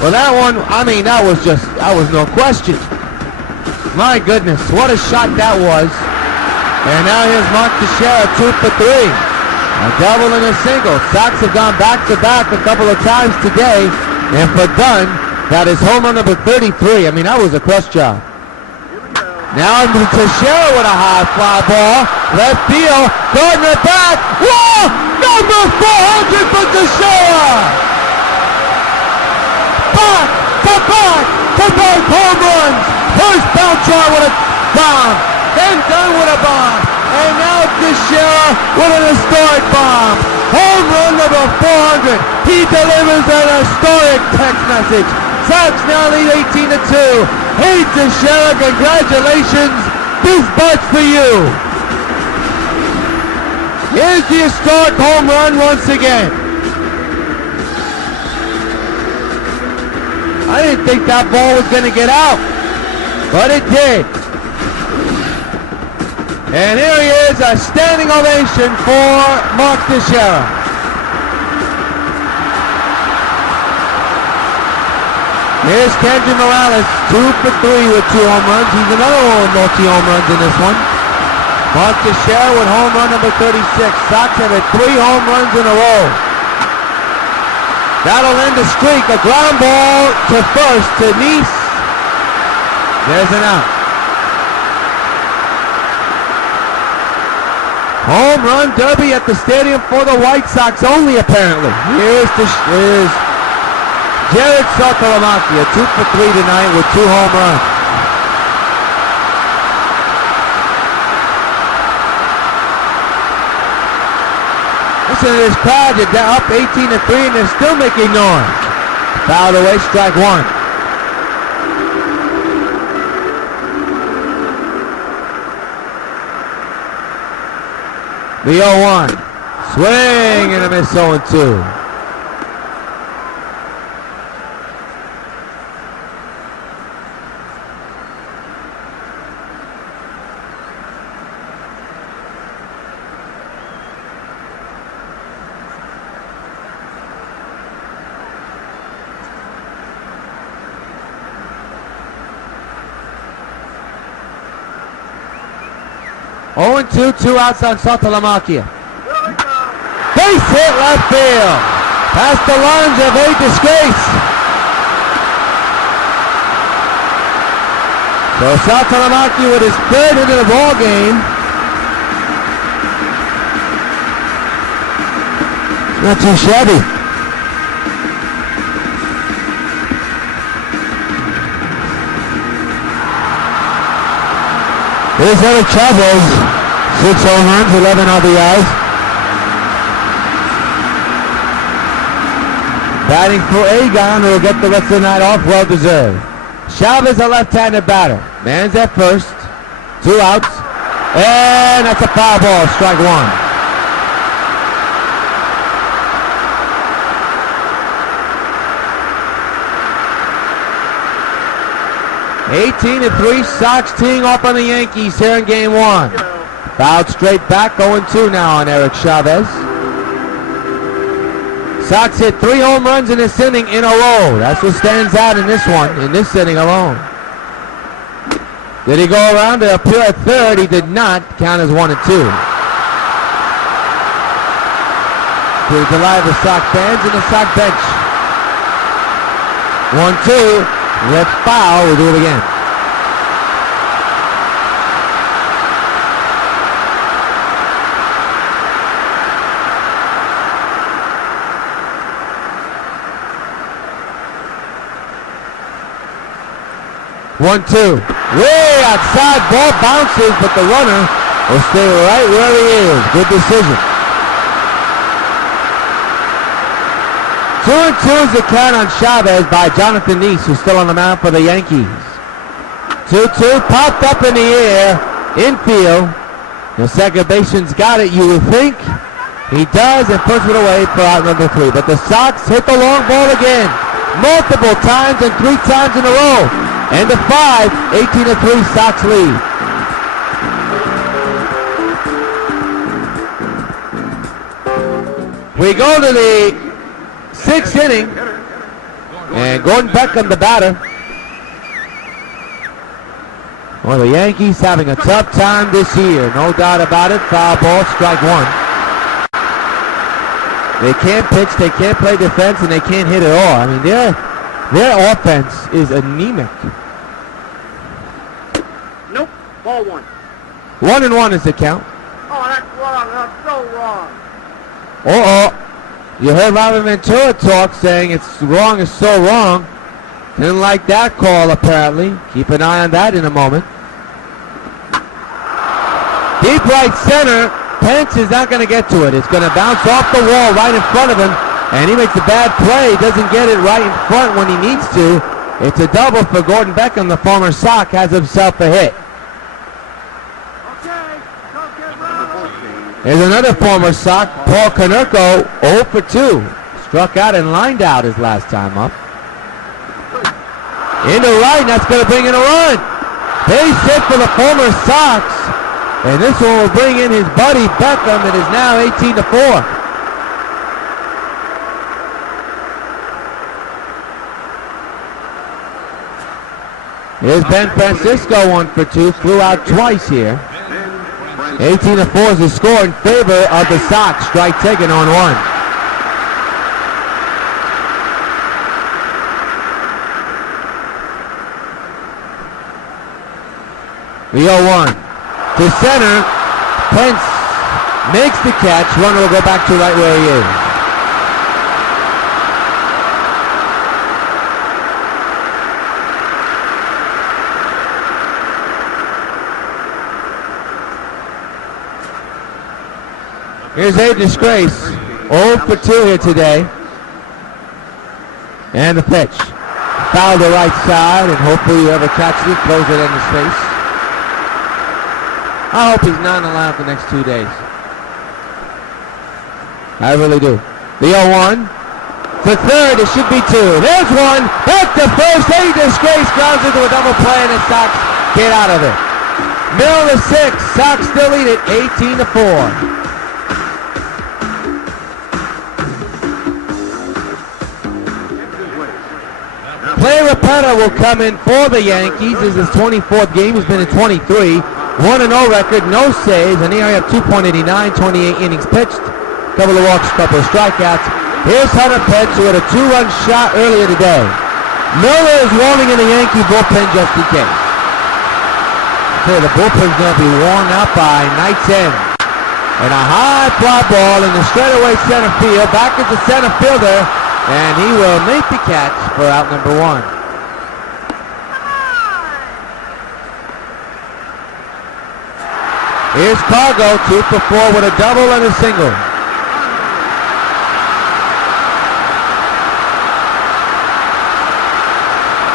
Well, that one, I mean, that was no question. My goodness, what a shot that was. And now here's Mark Teixeira, 2 for 3. A double and a single. Sox have gone back-to-back a couple of times today. And for Dunn, that is home run number 33. I mean, that was a clutch job. Now Teixeira with a high fly ball. Left field. Gardner back. Whoa! Number 400 for Teixeira! Back home runs. First Beltran with a bomb. Then Dunn with a bomb. And now Teixeira with an historic bomb. Home run number 400. He delivers an historic text message. Sox now lead 18-2. Hey Teixeira, congratulations. This bud's for you. Here's the historic home run once again. I didn't think that ball was going to get out, but it did. And here he is, a standing ovation for Mark Teixeira. Here's Kendry Morales, 2 for 3 with 2 home runs. He's another one with multi-home runs in this one. Mark Teixeira with home run number 36. Sox have hit 3 home runs in a row. That'll end the streak. A ground ball to first to Nice. There's an out. Home run derby at the stadium for the White Sox only, apparently. Here's Jared Saltalamacchia, 2 for 3 tonight with 2 home runs. Listen to this crowd, they're up 18-3 and they're still making noise. Fouled away, strike 1. The 0-1. Swing and a miss, 0-2. Two outs on Saltalamacchia. Base hit left field. Past the lines of a disgrace. So Saltalamacchia with his 3rd hit of the ball game. Not too shabby. Here's Eric Chavez. 6 home runs, 11 RBIs. Batting for Agon, who will get the rest of the night off, well deserved. Chavez, a left-handed batter. Man's at first. 2 outs. And that's a foul ball, strike 1. (18-3) Sox teeing off on the Yankees here in Game 1. Fouled straight back, 0-2 now on Eric Chavez. Sox hit 3 home runs in this inning in a row. That's what stands out in this one, in this inning alone. Did he go around to appear at third? He did not. Count as 1-2. To the delight of the Sox fans and the Sox bench. 1-2. Left foul. We'll do it again. One, two. Way outside, ball bounces, but the runner will stay right where he is. Good decision. 2-2 is the count on Chavez by Jonathan Neese, who's still on the mound for the Yankees. 2-2, popped up in the air, infield. The second baseman's got it, you would think. He does, and puts it away for out number 3. But the Sox hit the long ball again, multiple times and 3 times in a row. End of 5, 18-3, Sox lead. We go to the 6th inning, and Gordon Beckham, the batter. Well, the Yankees having a tough time this year, no doubt about it. Foul ball, strike 1. They can't pitch, they can't play defense, and they can't hit at all. I mean, their offense is anemic. Nope. Ball 1. 1-1 is the count. Oh, that's wrong. That's so wrong. Uh-oh. You heard Robert Ventura talk saying it's wrong is so wrong. Didn't like that call, apparently. Keep an eye on that in a moment. Deep right center. Pence is not going to get to it. It's going to bounce off the wall right in front of him, and he makes a bad play. Doesn't get it right in front when he needs to. It's a double for Gordon Beckham. The former Sox has himself a hit. There's another former Sox, Paul Konerko, 0 for 2. Struck out and lined out his last time up. Into right, and that's going to bring in a run. Base hit for the former Sox. And this one will bring in his buddy Beckham. It is now 18-4. Here's Ben Francisco, 1 for 2. Flew out twice here. 18-4 is the score in favor of the Sox. Strike taken on 1. The 0-1. To center. Pence makes the catch. Runner will go back to right where he is. Here's a disgrace. 0 for 2 here today. And the pitch. Foul the right side, and hopefully whoever catches it throws it in his face. I hope he's not allowed the next 2 days. I really do. The 0-1. To third, it should be 2. There's one. Back to first. A disgrace. Grounds into a double play, and the Sox get out of it. Middle of 6. Sox still lead it 18-4. Clay Rapetta will come in for the Yankees. This is his 24th game. He's been in 23. 1-0 record, no saves, and here I have 2.89, 28 innings pitched, couple of walks, couple of strikeouts. Here's Hunter Pence, who had a 2-run shot earlier today. Miller is warming in the Yankee bullpen just in case. Okay, the bullpen's going to be worn out by night's end. And a high fly ball in the straightaway center field. Back is the center fielder, and he will make the catch for out number 1. Here's Cargo, 2 for 4 with a double and a single.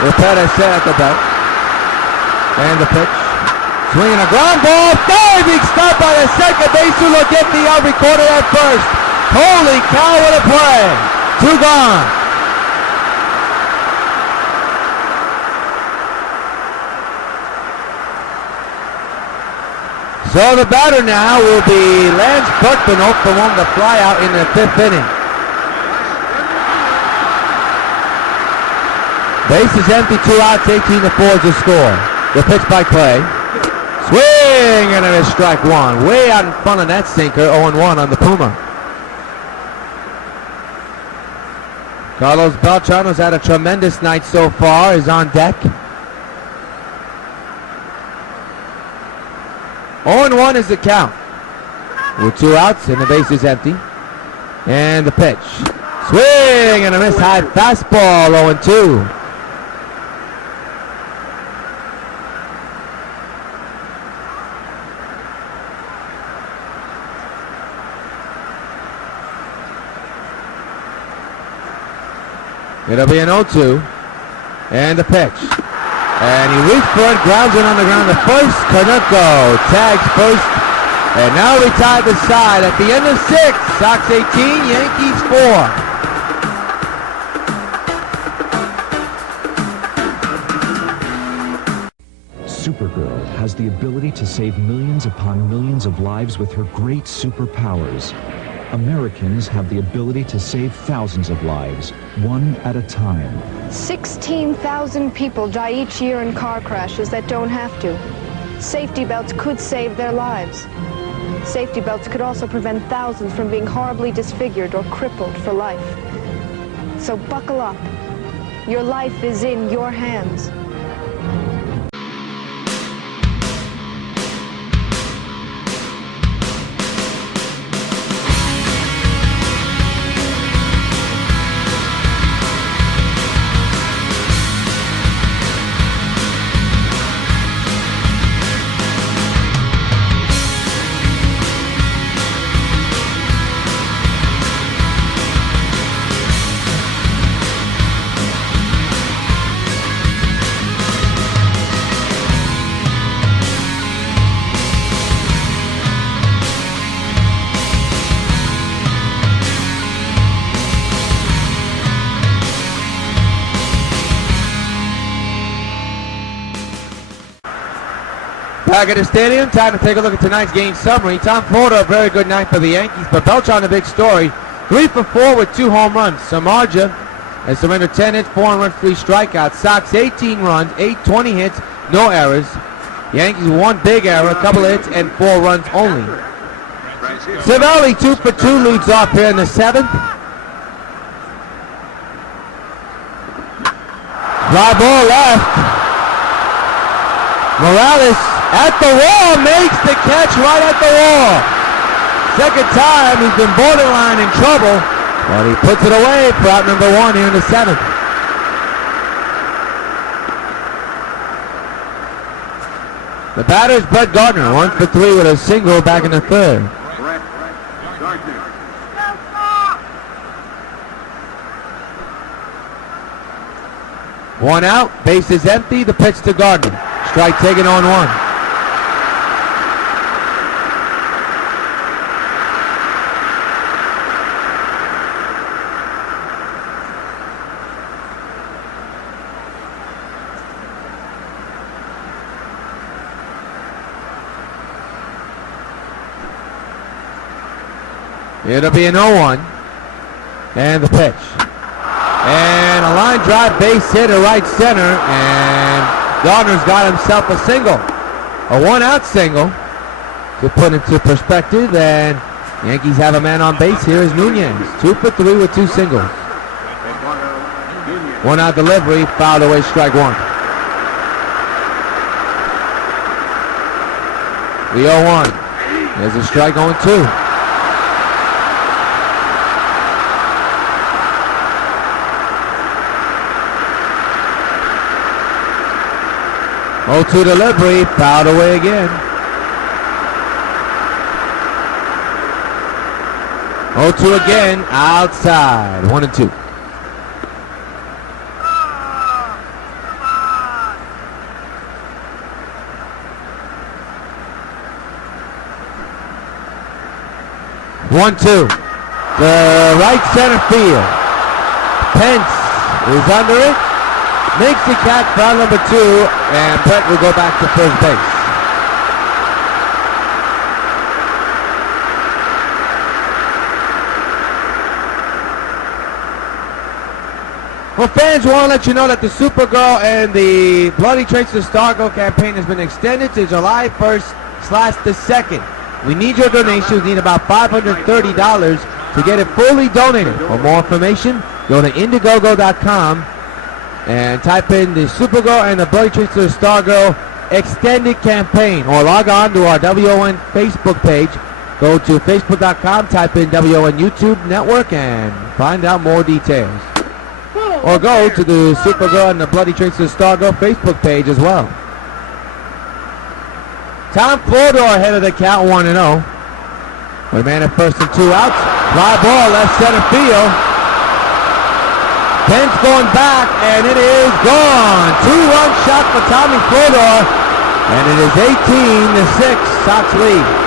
Rapetta set at the belt. And the pitch. Swinging a ground ball. Diving stop by the second baseman. Will get the out recorded at first. Holy cow, what a play. 2 gone. So the batter now will be Lance Berkman, 0 for 1, the fly out in the 5th inning. Base is empty, 2 outs, 18-4 is the score. The pitch by Clay. Swing and a strike 1. Way out in front of that sinker, 0-1 on the Puma. Carlos Beltran has had a tremendous night so far, is on deck. 0-1 is the count. With 2 outs and the base is empty. And the pitch. Swing and a miss high fastball, 0-2. It'll be an 0-2. And the pitch. And he reached for it, grounds it on the ground. The first, Canucco tags first. And now we tie the side at the end of 6. Sox 18, Yankees 4. Supergirl has the ability to save millions upon millions of lives with her great superpowers. Americans have the ability to save thousands of lives, one at a time. 16,000 people die each year in car crashes that don't have to. Safety belts could save their lives. Safety belts could also prevent thousands from being horribly disfigured or crippled for life. So buckle up. Your life is in your hands. Back at the stadium, time to take a look at tonight's game summary. Tom Porter, a very good night for the Yankees, but Beltran, a big story. 3 for 4 with 2 home runs. Samardzija has surrendered 10 hits, 4 runs, 3 strikeouts. Sox 18 runs, 20 hits, no errors. Yankees 1 big error, a couple of hits, and 4 runs only. Cervelli 2 for 2 leads off here in the 7th. Fly ball left. Morales at the wall, makes the catch right at the wall. Second time he's been borderline in trouble, but he puts it away for out number 1 here in the 7th. The batter's Brett Gardner, 1 for 3 with a single back in the 3rd. One out, base is empty, the pitch to Gardner. Strike taken on 1. It'll be an 0-1. And the pitch. And a line drive base hit to right center, and Gardner's got himself a single. A 1-out single. To put into perspective, and Yankees have a man on base here is Nunez. 2 for 3 with 2 singles. 1-out delivery, fouled away, strike 1. The 0-1. There's a strike on 2. Oh, 2 delivery, fouled away again. 0-2 again, outside, 1-2. To right center field. Pence is under it. Makes the catch, foul number 2, and Brett will go back to first base. Well, fans, want to let you know that the Supergirl and the Bloody Trace to Stargirl campaign has been extended to July 1st / the 2nd. We need your donations. We need about $530 to get it fully donated. For more information, go to Indiegogo.com and type in the Supergirl and the Bloody Trace to the Stargirl extended campaign, or log on to our WON Facebook page. Go to Facebook.com, type in WON YouTube Network, and find out more details. Or go to the Supergirl and the Bloody Trace to the Stargirl Facebook page as well. Tom Flodor ahead of the count, 1-0. With a man at first and 2 outs. Fly ball left center field. Pence going back, and it is gone. 2-run shot for Tommy Flodor, and it is 18-6, Sox lead.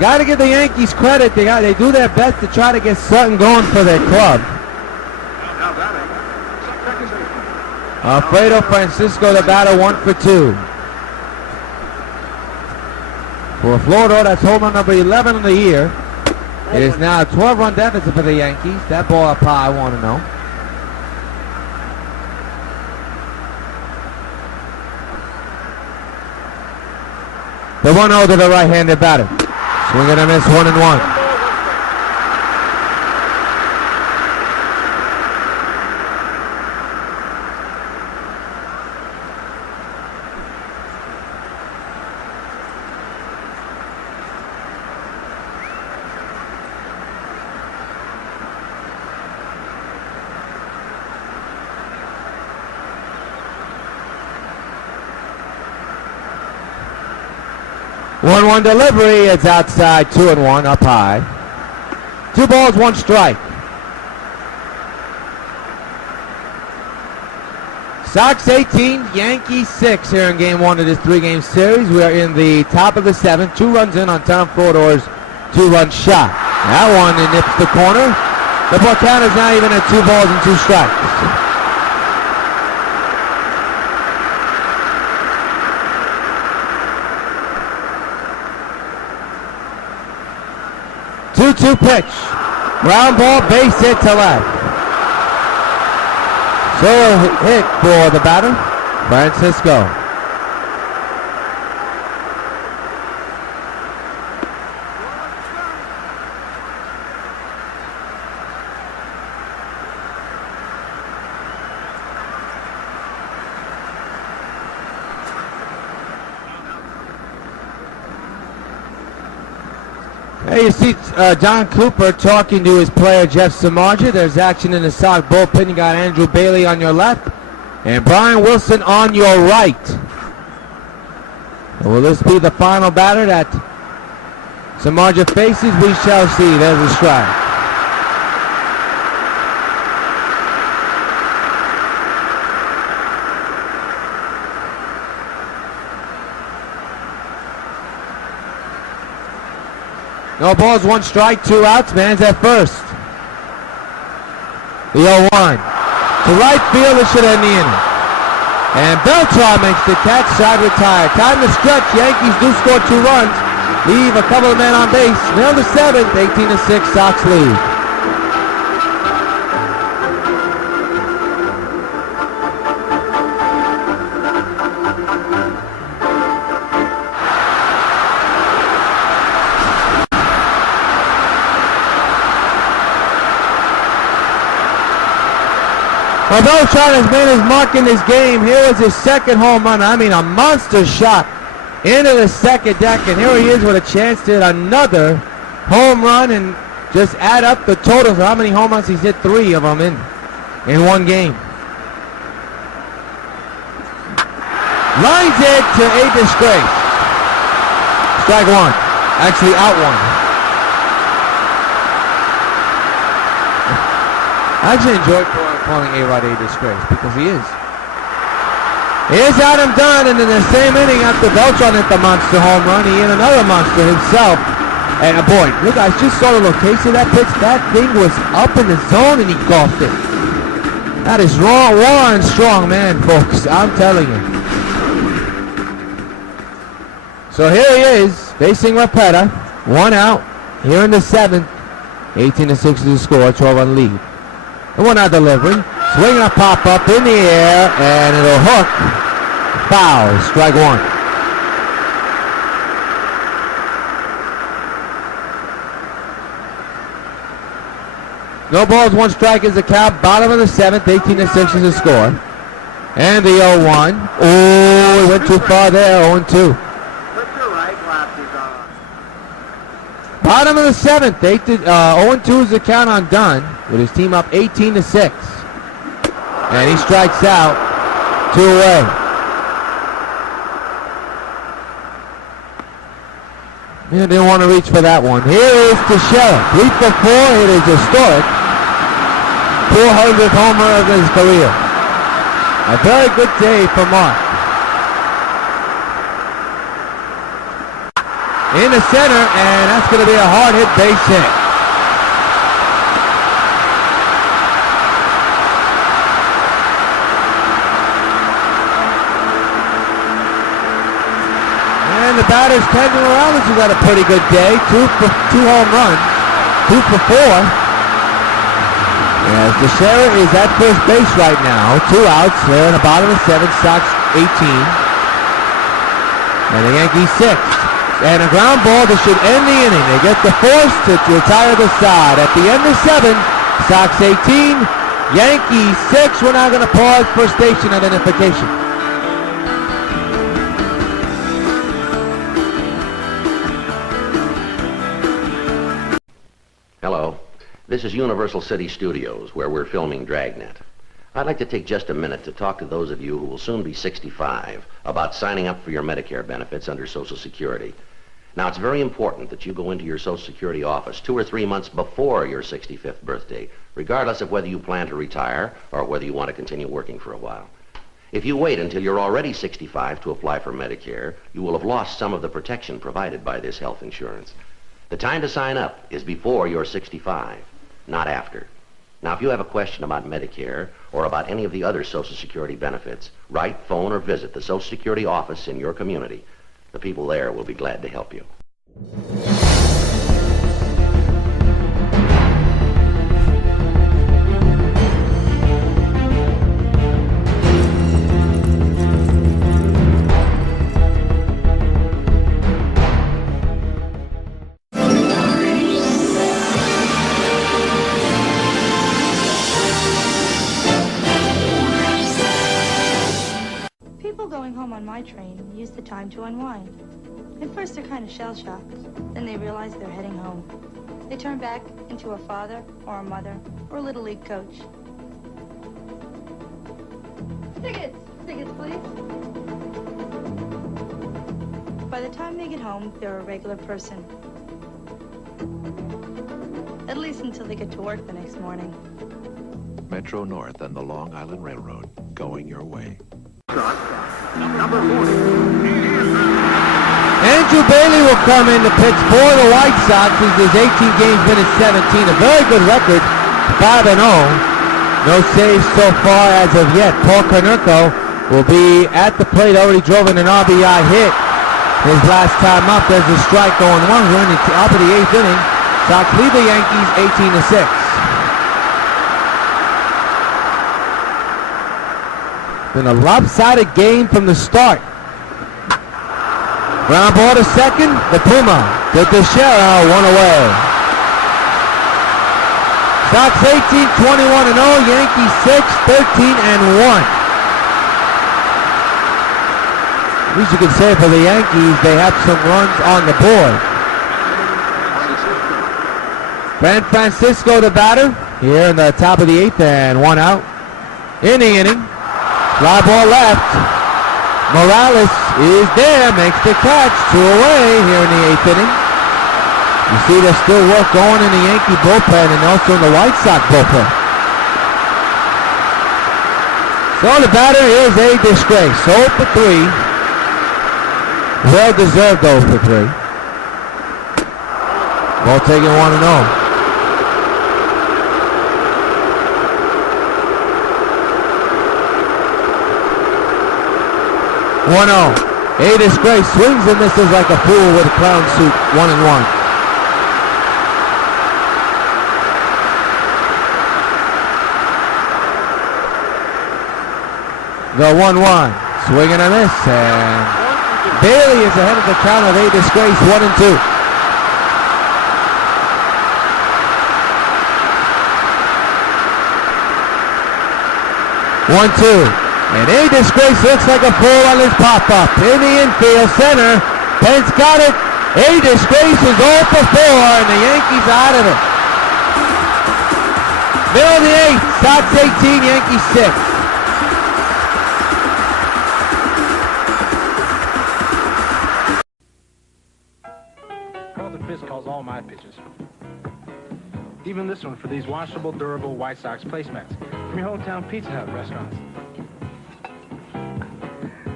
Got to give the Yankees credit. They do their best to try to get something going for their club. Alfredo Francisco, the batter, 1 for 2. For Florida, that's home run number 11 of the year. It is now a 12-run deficit for the Yankees. That ball up high, I want to know. The 1-0 to the right-handed batter. Swing and a miss, 1-1. One delivery, it's outside, 2-1, up high. 2 balls, 1 strike. Sox 18, Yankees 6 here in game 1 of this 3-game series. We are in the top of the 7th. 2 runs in on Tom Flodor's 2-run shot. That one nips the corner. The ball count is now even at 2 balls and 2 strikes. Two pitch. Ground ball, base hit to left. So hit for the batter, Francisco. Hey, you see Don Cooper talking to his player Jeff Samardzija. There's action in the Sox bullpen. You got Andrew Bailey on your left and Brian Wilson on your right. And will this be the final batter that Samardzija faces? We shall see. There's a strike. No balls, 1 strike, 2 outs. Man's at first. The 0-1. To right field, it should end the inning. And Beltran makes the catch, side retired. Time to stretch. Yankees do score 2 runs. Leave a couple of men on base. Nail the 7th, 18-6, Sox lead. Well, Beltran has made his mark in this game. Here was his 2nd home run. I mean, a monster shot into the 2nd deck. And here he is with a chance to hit another home run and just add up the totals of how many home runs he's hit. 3 of them in 1 game. Lines it to a disgrace. Strike 1. Actually, out 1. I actually enjoy calling A-Rod a disgrace because he is. Here's Adam Dunn, and in the same inning after Beltran hit the monster home run, he hit another monster himself. And boy, look, I just saw the location of that pitch. That thing was up in the zone and he golfed it. That is raw and strong, man, folks. I'm telling you. So here he is, facing Rapetta. 1 out, here in the 7th. 18-6 is the score, 12-run lead. The 1-out delivery. Swinging a pop-up in the air, and it'll hook. Foul. Strike 1. No balls, 1 strike is the count. Bottom of the 7th, 18-6 is the score. And the 0-1. Oh, it went too far there, 0-2. Put your right glasses on. Bottom of the 7th, 0-2 is the count on Dunn, with his team up 18-6. And he strikes out, 2 away. Yeah, didn't want to reach for that one. Here is Teixeira. 3 for 4. It is historic. 400th homer of his career. A very good day for Mark. In the center, and that's going to be a hard hit base hit. And the batter's Kendall Morales, who got a pretty good day. 2 home runs. 2 for 4. As Teixeira is at first base right now. 2 outs there in the bottom of the 7th. Sox 18. And the Yankees 6. And a ground ball that should end the inning. They get the force to retire the side. At the end of 7, Sox 18, Yankees 6. We're now going to pause for station identification. Hello, this is Universal City Studios, where we're filming Dragnet. I'd like to take just a minute to talk to those of you who will soon be 65 about signing up for your Medicare benefits under Social Security. Now, it's very important that you go into your Social Security office 2 or 3 months before your 65th birthday, regardless of whether you plan to retire or whether you want to continue working for a while. If you wait until you're already 65 to apply for Medicare, you will have lost some of the protection provided by this health insurance. The time to sign up is before you're 65, not after. Now, if you have a question about Medicare or about any of the other Social Security benefits, write, phone, or visit the Social Security office in your community. The people there will be glad to help you. People going home on my train use the time to unwind. At first, they're kind of shell-shocked. Then they realize they're heading home. They turn back into a father or a mother or a Little League coach. Tickets! Tickets, please. By the time they get home, they're a regular person. At least until they get to work the next morning. Metro North and the Long Island Railroad, going your way. Number 40. Andrew Bailey will come in to pitch for the White Sox. His 18 games been at 17. A very good record, 5-0. No saves so far as of yet. Paul Konerko will be at the plate. Already drove in an RBI hit his last time up. There's a strike going 1 run at the top of the 8th inning. Sox lead the Yankees 18-6. Been a lopsided game from the start. Ground ball to second, the Puma to Teixeira, 1 away. Sox 18, 21-0, Yankees 6, 13-1. At least you can say for the Yankees, they have some runs on the board. San Francisco the batter, here in the top of the 8th and 1 out. In the inning, fly ball left. Morales is there, makes the catch, 2 away here in the 8th inning. You see there's still work going in the Yankee bullpen and also in the White Sox bullpen. So the batter is a disgrace, 0 for 3. Well deserved 0 for 3. Ball taken 1-0. 1-0. A disgrace. Swings and misses like a fool with a clown suit. 1-1. The 1-1. Swinging a miss. And Bailey is ahead of the count of A disgrace. 1-2. 1-2. And A. Disgrace looks like a fool on his pop-up. In the infield center. Pence got it. A. Disgrace is 0 for 4, and the Yankees are out of it. Middle of the 8th. Sox 18, Yankees 6. Carlton Fisk calls all my pitches. Even this one for these washable, durable White Sox placemats from your hometown Pizza Hut restaurants.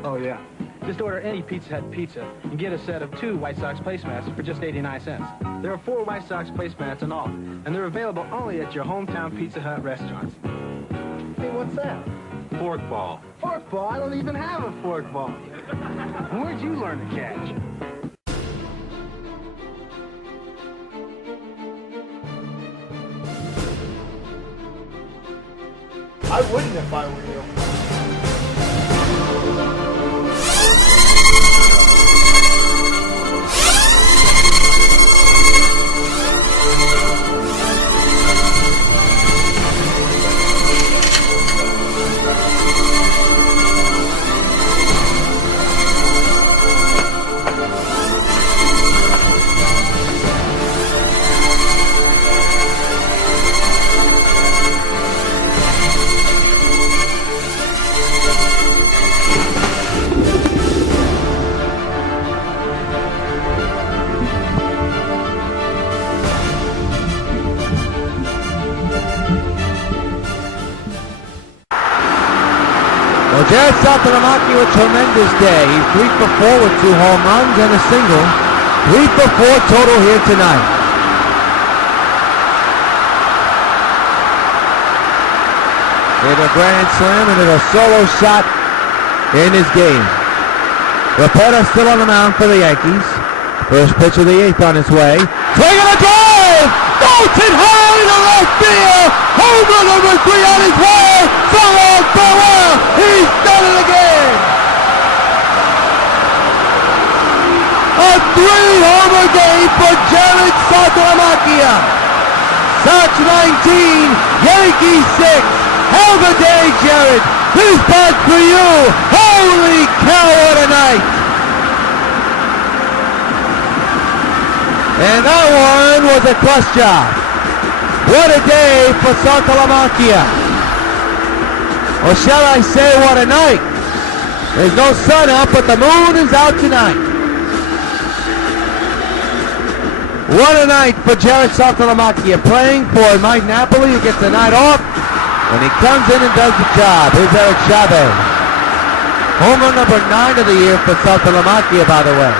Oh, yeah. Just order any Pizza Hut pizza and get a set of 2 White Sox placemats for just 89 cents. There are 4 White Sox placemats in all, and they're available only at your hometown Pizza Hut restaurants. Hey, what's that? Fork ball. Fork ball? I don't even have a fork ball. Where'd you learn to catch? I wouldn't if I were you. Jared Saltalamacchia with a tremendous day. He's 3 for 4 with 2 home runs and a single. 3 for 4 total here tonight. Hit a grand slam and hit a solo shot in his game. Rapetta still on the mound for the Yankees. First pitch of the 8th on its way. Swing and a drive! Bolted high to left field! Home run number 3 on his way! So long, farewell! He's done it again! A 3-homer game for Jared Saltalamacchia! Sox 19, Yankees 6! Hell of a day, Jared! This bat for you! Holy cow, what a night! And that one was a clutch job. What a day for Saltalamacchia. Or shall I say, what a night. There's no sun up, but the moon is out tonight. What a night for Jared Saltalamacchia, playing for Mike Napoli, who gets the night off, and he comes in and does the job. Here's Eric Chavez. Home run number 9 of the year for Saltalamacchia, by the way.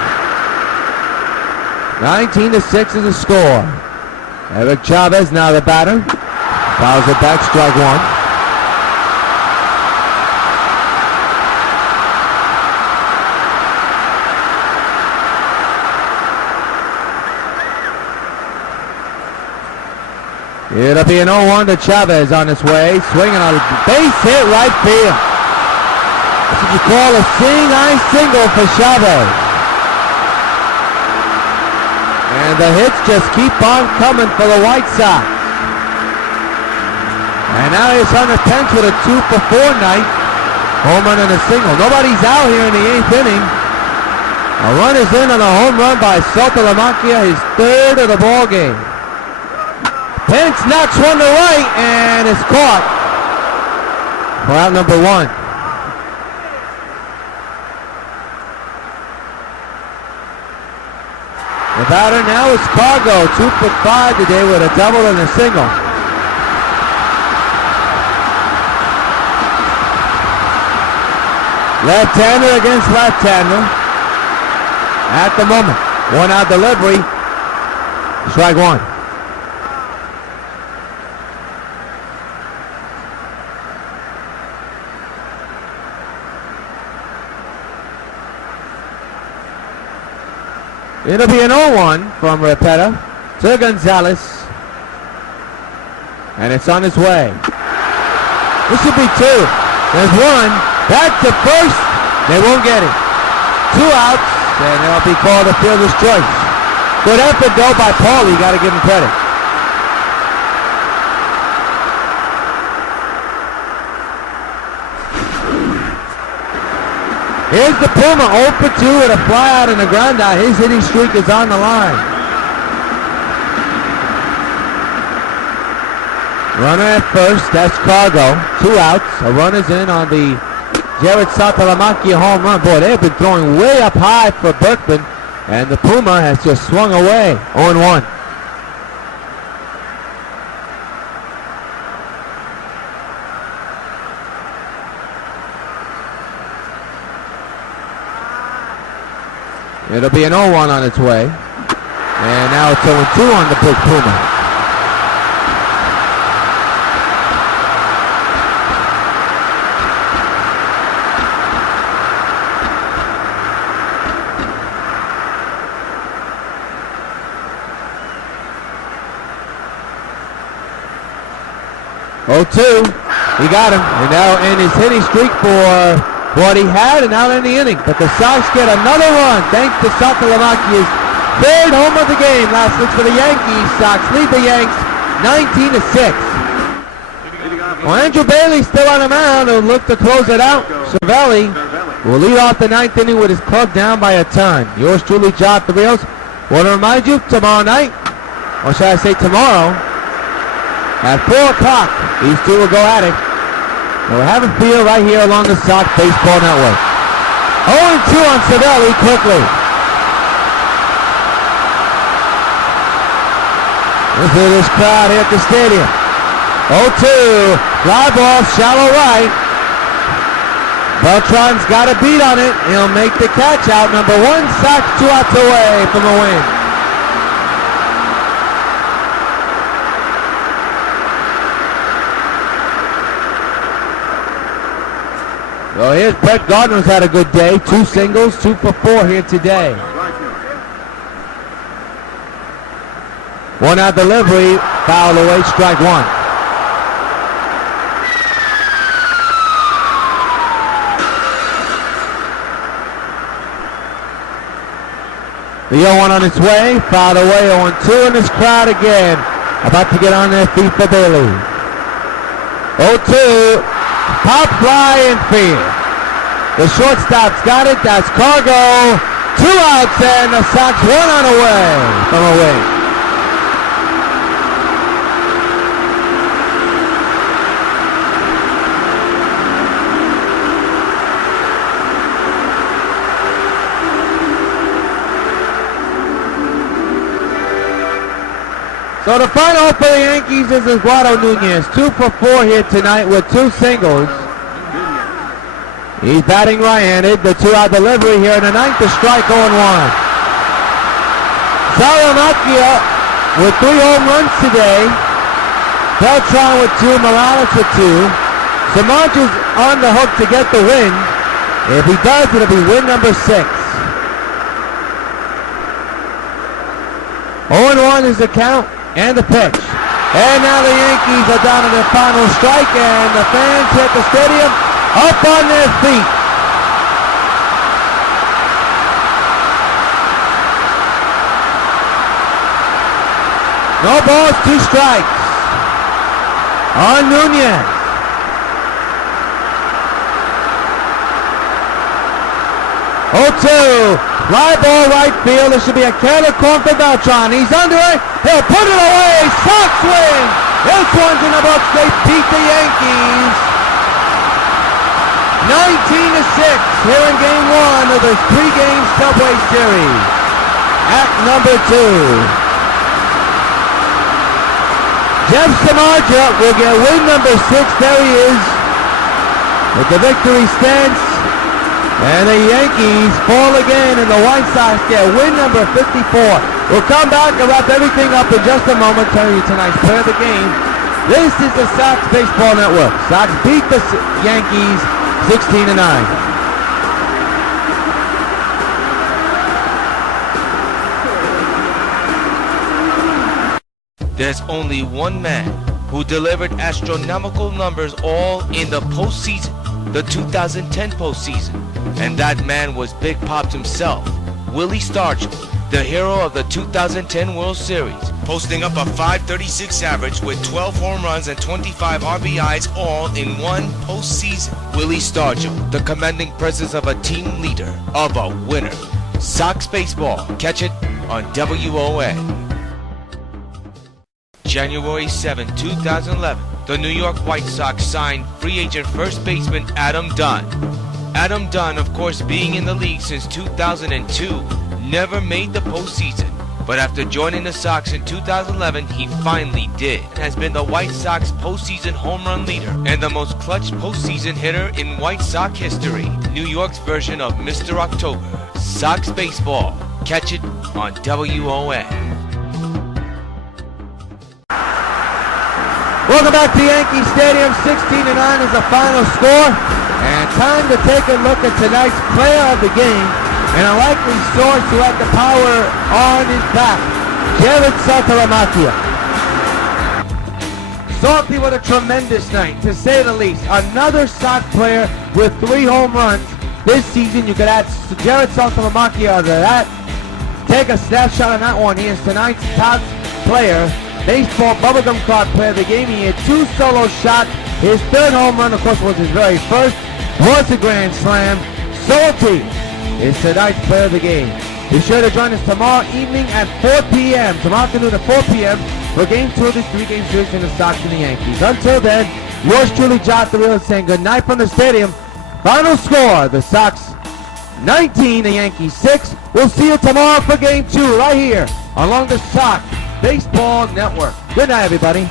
19-6 is the score. Eric Chavez now the batter. Fouls it back, strike 1. It'll be an 0-1 to Chavez on his way. Swinging on a base hit right field. That's what you call a seeing-eye single for Chavez. And the hits just keep on coming for the White Sox. And now here's Hunter Pence with a 2 for 4 night. Home run and a single. Nobody's out here in the 8th inning. A run is in on a home run by Saltalamacchia, his 3rd of the ball game. Pence knocks one to right and is caught for out number 1. The batter now is Cargo, 2 for 5 today with a double and a single. Left-hander against left-hander. At the moment, 1-out delivery, strike 1. It'll be an 0-1 from Rapetta to Gonzalez. And it's on its way. This should be 2. There's 1. Back to first. They won't get it. 2 outs. And it'll be called a fielder's choice. Good effort, though, by Paulie. You got to give him credit. Here's the Puma, 0 for 2 with a fly out and a ground out. His hitting streak is on the line. Runner at first, that's Cargo. 2 outs. A runner's in on the Jared Satalamacchia home run. Boy, they've been throwing way up high for Berkman, and the Puma has just swung away. 0-1. It'll be an 0-1 on its way. And now it's 0-2 on the big Puma. He got him, and now in his hitting streak for what he had, and now in the inning. But the Sox get another run thanks to Satalamacchia's third home of the game last week for the Yankees. Sox lead the Yanks 19-6. Well, Andrew Bailey's still on the mound and look to close it out. Cervelli will lead off the 9th inning with his club down by a ton. Yours truly, John Rios. Want to remind you, tomorrow night, or should I say tomorrow, at 4 o'clock, these two will go at it. We'll have a field right here along the Sox Baseball Network. 0-2 on Cervelli quickly. Listen to this crowd here at the stadium. 0-2, fly ball, shallow right. Beltran's got a beat on it. He'll make the catch out. Number 1, Sox 2 outs away from a win. So here's Brett Gardner's had a good day. 2 singles, 2 for 4 here today. 1 out delivery, foul away, strike 1. The 0-1 on its way, fouled away, 0-2 in this crowd again. About to get on their feet for Bailey. 0-2. Pop fly in field. The shortstop's got it. That's Cargo. 2 outs and the Sox 1 on away from a win. So the final hope for the Yankees is Eduardo Nunez. 2 for 4 here tonight with 2 singles. He's batting right-handed. The 2-out delivery here in the 9th to strike 0-1. Satalamacchia with 3 home runs today. Beltran with 2, Morales with 2. Samardzij's on the hook to get the win. If he does, it'll be win number 6. 0-1 is the count. And the pitch. And now the Yankees are down to their final strike, and the fans here at the stadium up on their feet. No balls, 2 strikes. On Nunez. 0-2. Fly ball right field. There should be a can of corn for Beltran. He's under it. He'll put it away. Sox win. This one's in the books. They beat the Yankees 19-6 here in Game 1 of the 3-game Subway Series. At number 2. Jeff Samardzija will get win number 6. There he is with the victory stance. And the Yankees fall again, and the White Sox get win number 54. We'll come back and wrap everything up in just a moment, telling you tonight's player of the game. This is the Sox Baseball Network. Sox beat the Yankees 16-9. There's only one man who delivered astronomical numbers all in the postseason, the 2010 postseason. And that man was Big Pops himself, Willie Stargell, the hero of the 2010 World Series. posting up a .536 average with 12 home runs and 25 RBIs all in one postseason. Willie Stargell, the commanding presence of a team leader, of a winner. Sox baseball. Catch it on WON. January 7, 2011, the New York White Sox signed free agent first baseman Adam Dunn. Adam Dunn, of course, being in the league since 2002, never made the postseason. But after joining the Sox in 2011, he finally did. Has been the White Sox postseason home run leader and the most clutch postseason hitter in White Sox history. New York's version of Mr. October. Sox baseball. Catch it on WON. Welcome back to Yankee Stadium. 16-9 is the final score. And time to take a look at tonight's player of the game. And a likely source who had the power on his back. Jared Saltalamacchia. Salty with a tremendous night, to say the least. Another Sox player with 3 home runs this season. You could add Jared Saltalamacchia to that. Take a snapshot on that one. He is tonight's top player. Baseball bubblegum card player of the game. He had 2 solo shots. His 3rd home run, of course, was his very first. Was a grand slam. Salty is tonight's player of the game. Be sure to join us tomorrow evening at 4 p.m. Tomorrow afternoon at 4 p.m. for Game 2 of this 3-game series between the Sox and the Yankees. Until then, yours truly, Jonathan Rios, saying good night from the stadium. Final score, the Sox 19, the Yankees 6. We'll see you tomorrow for Game 2 right here along the Sox Baseball Network. Good night, everybody.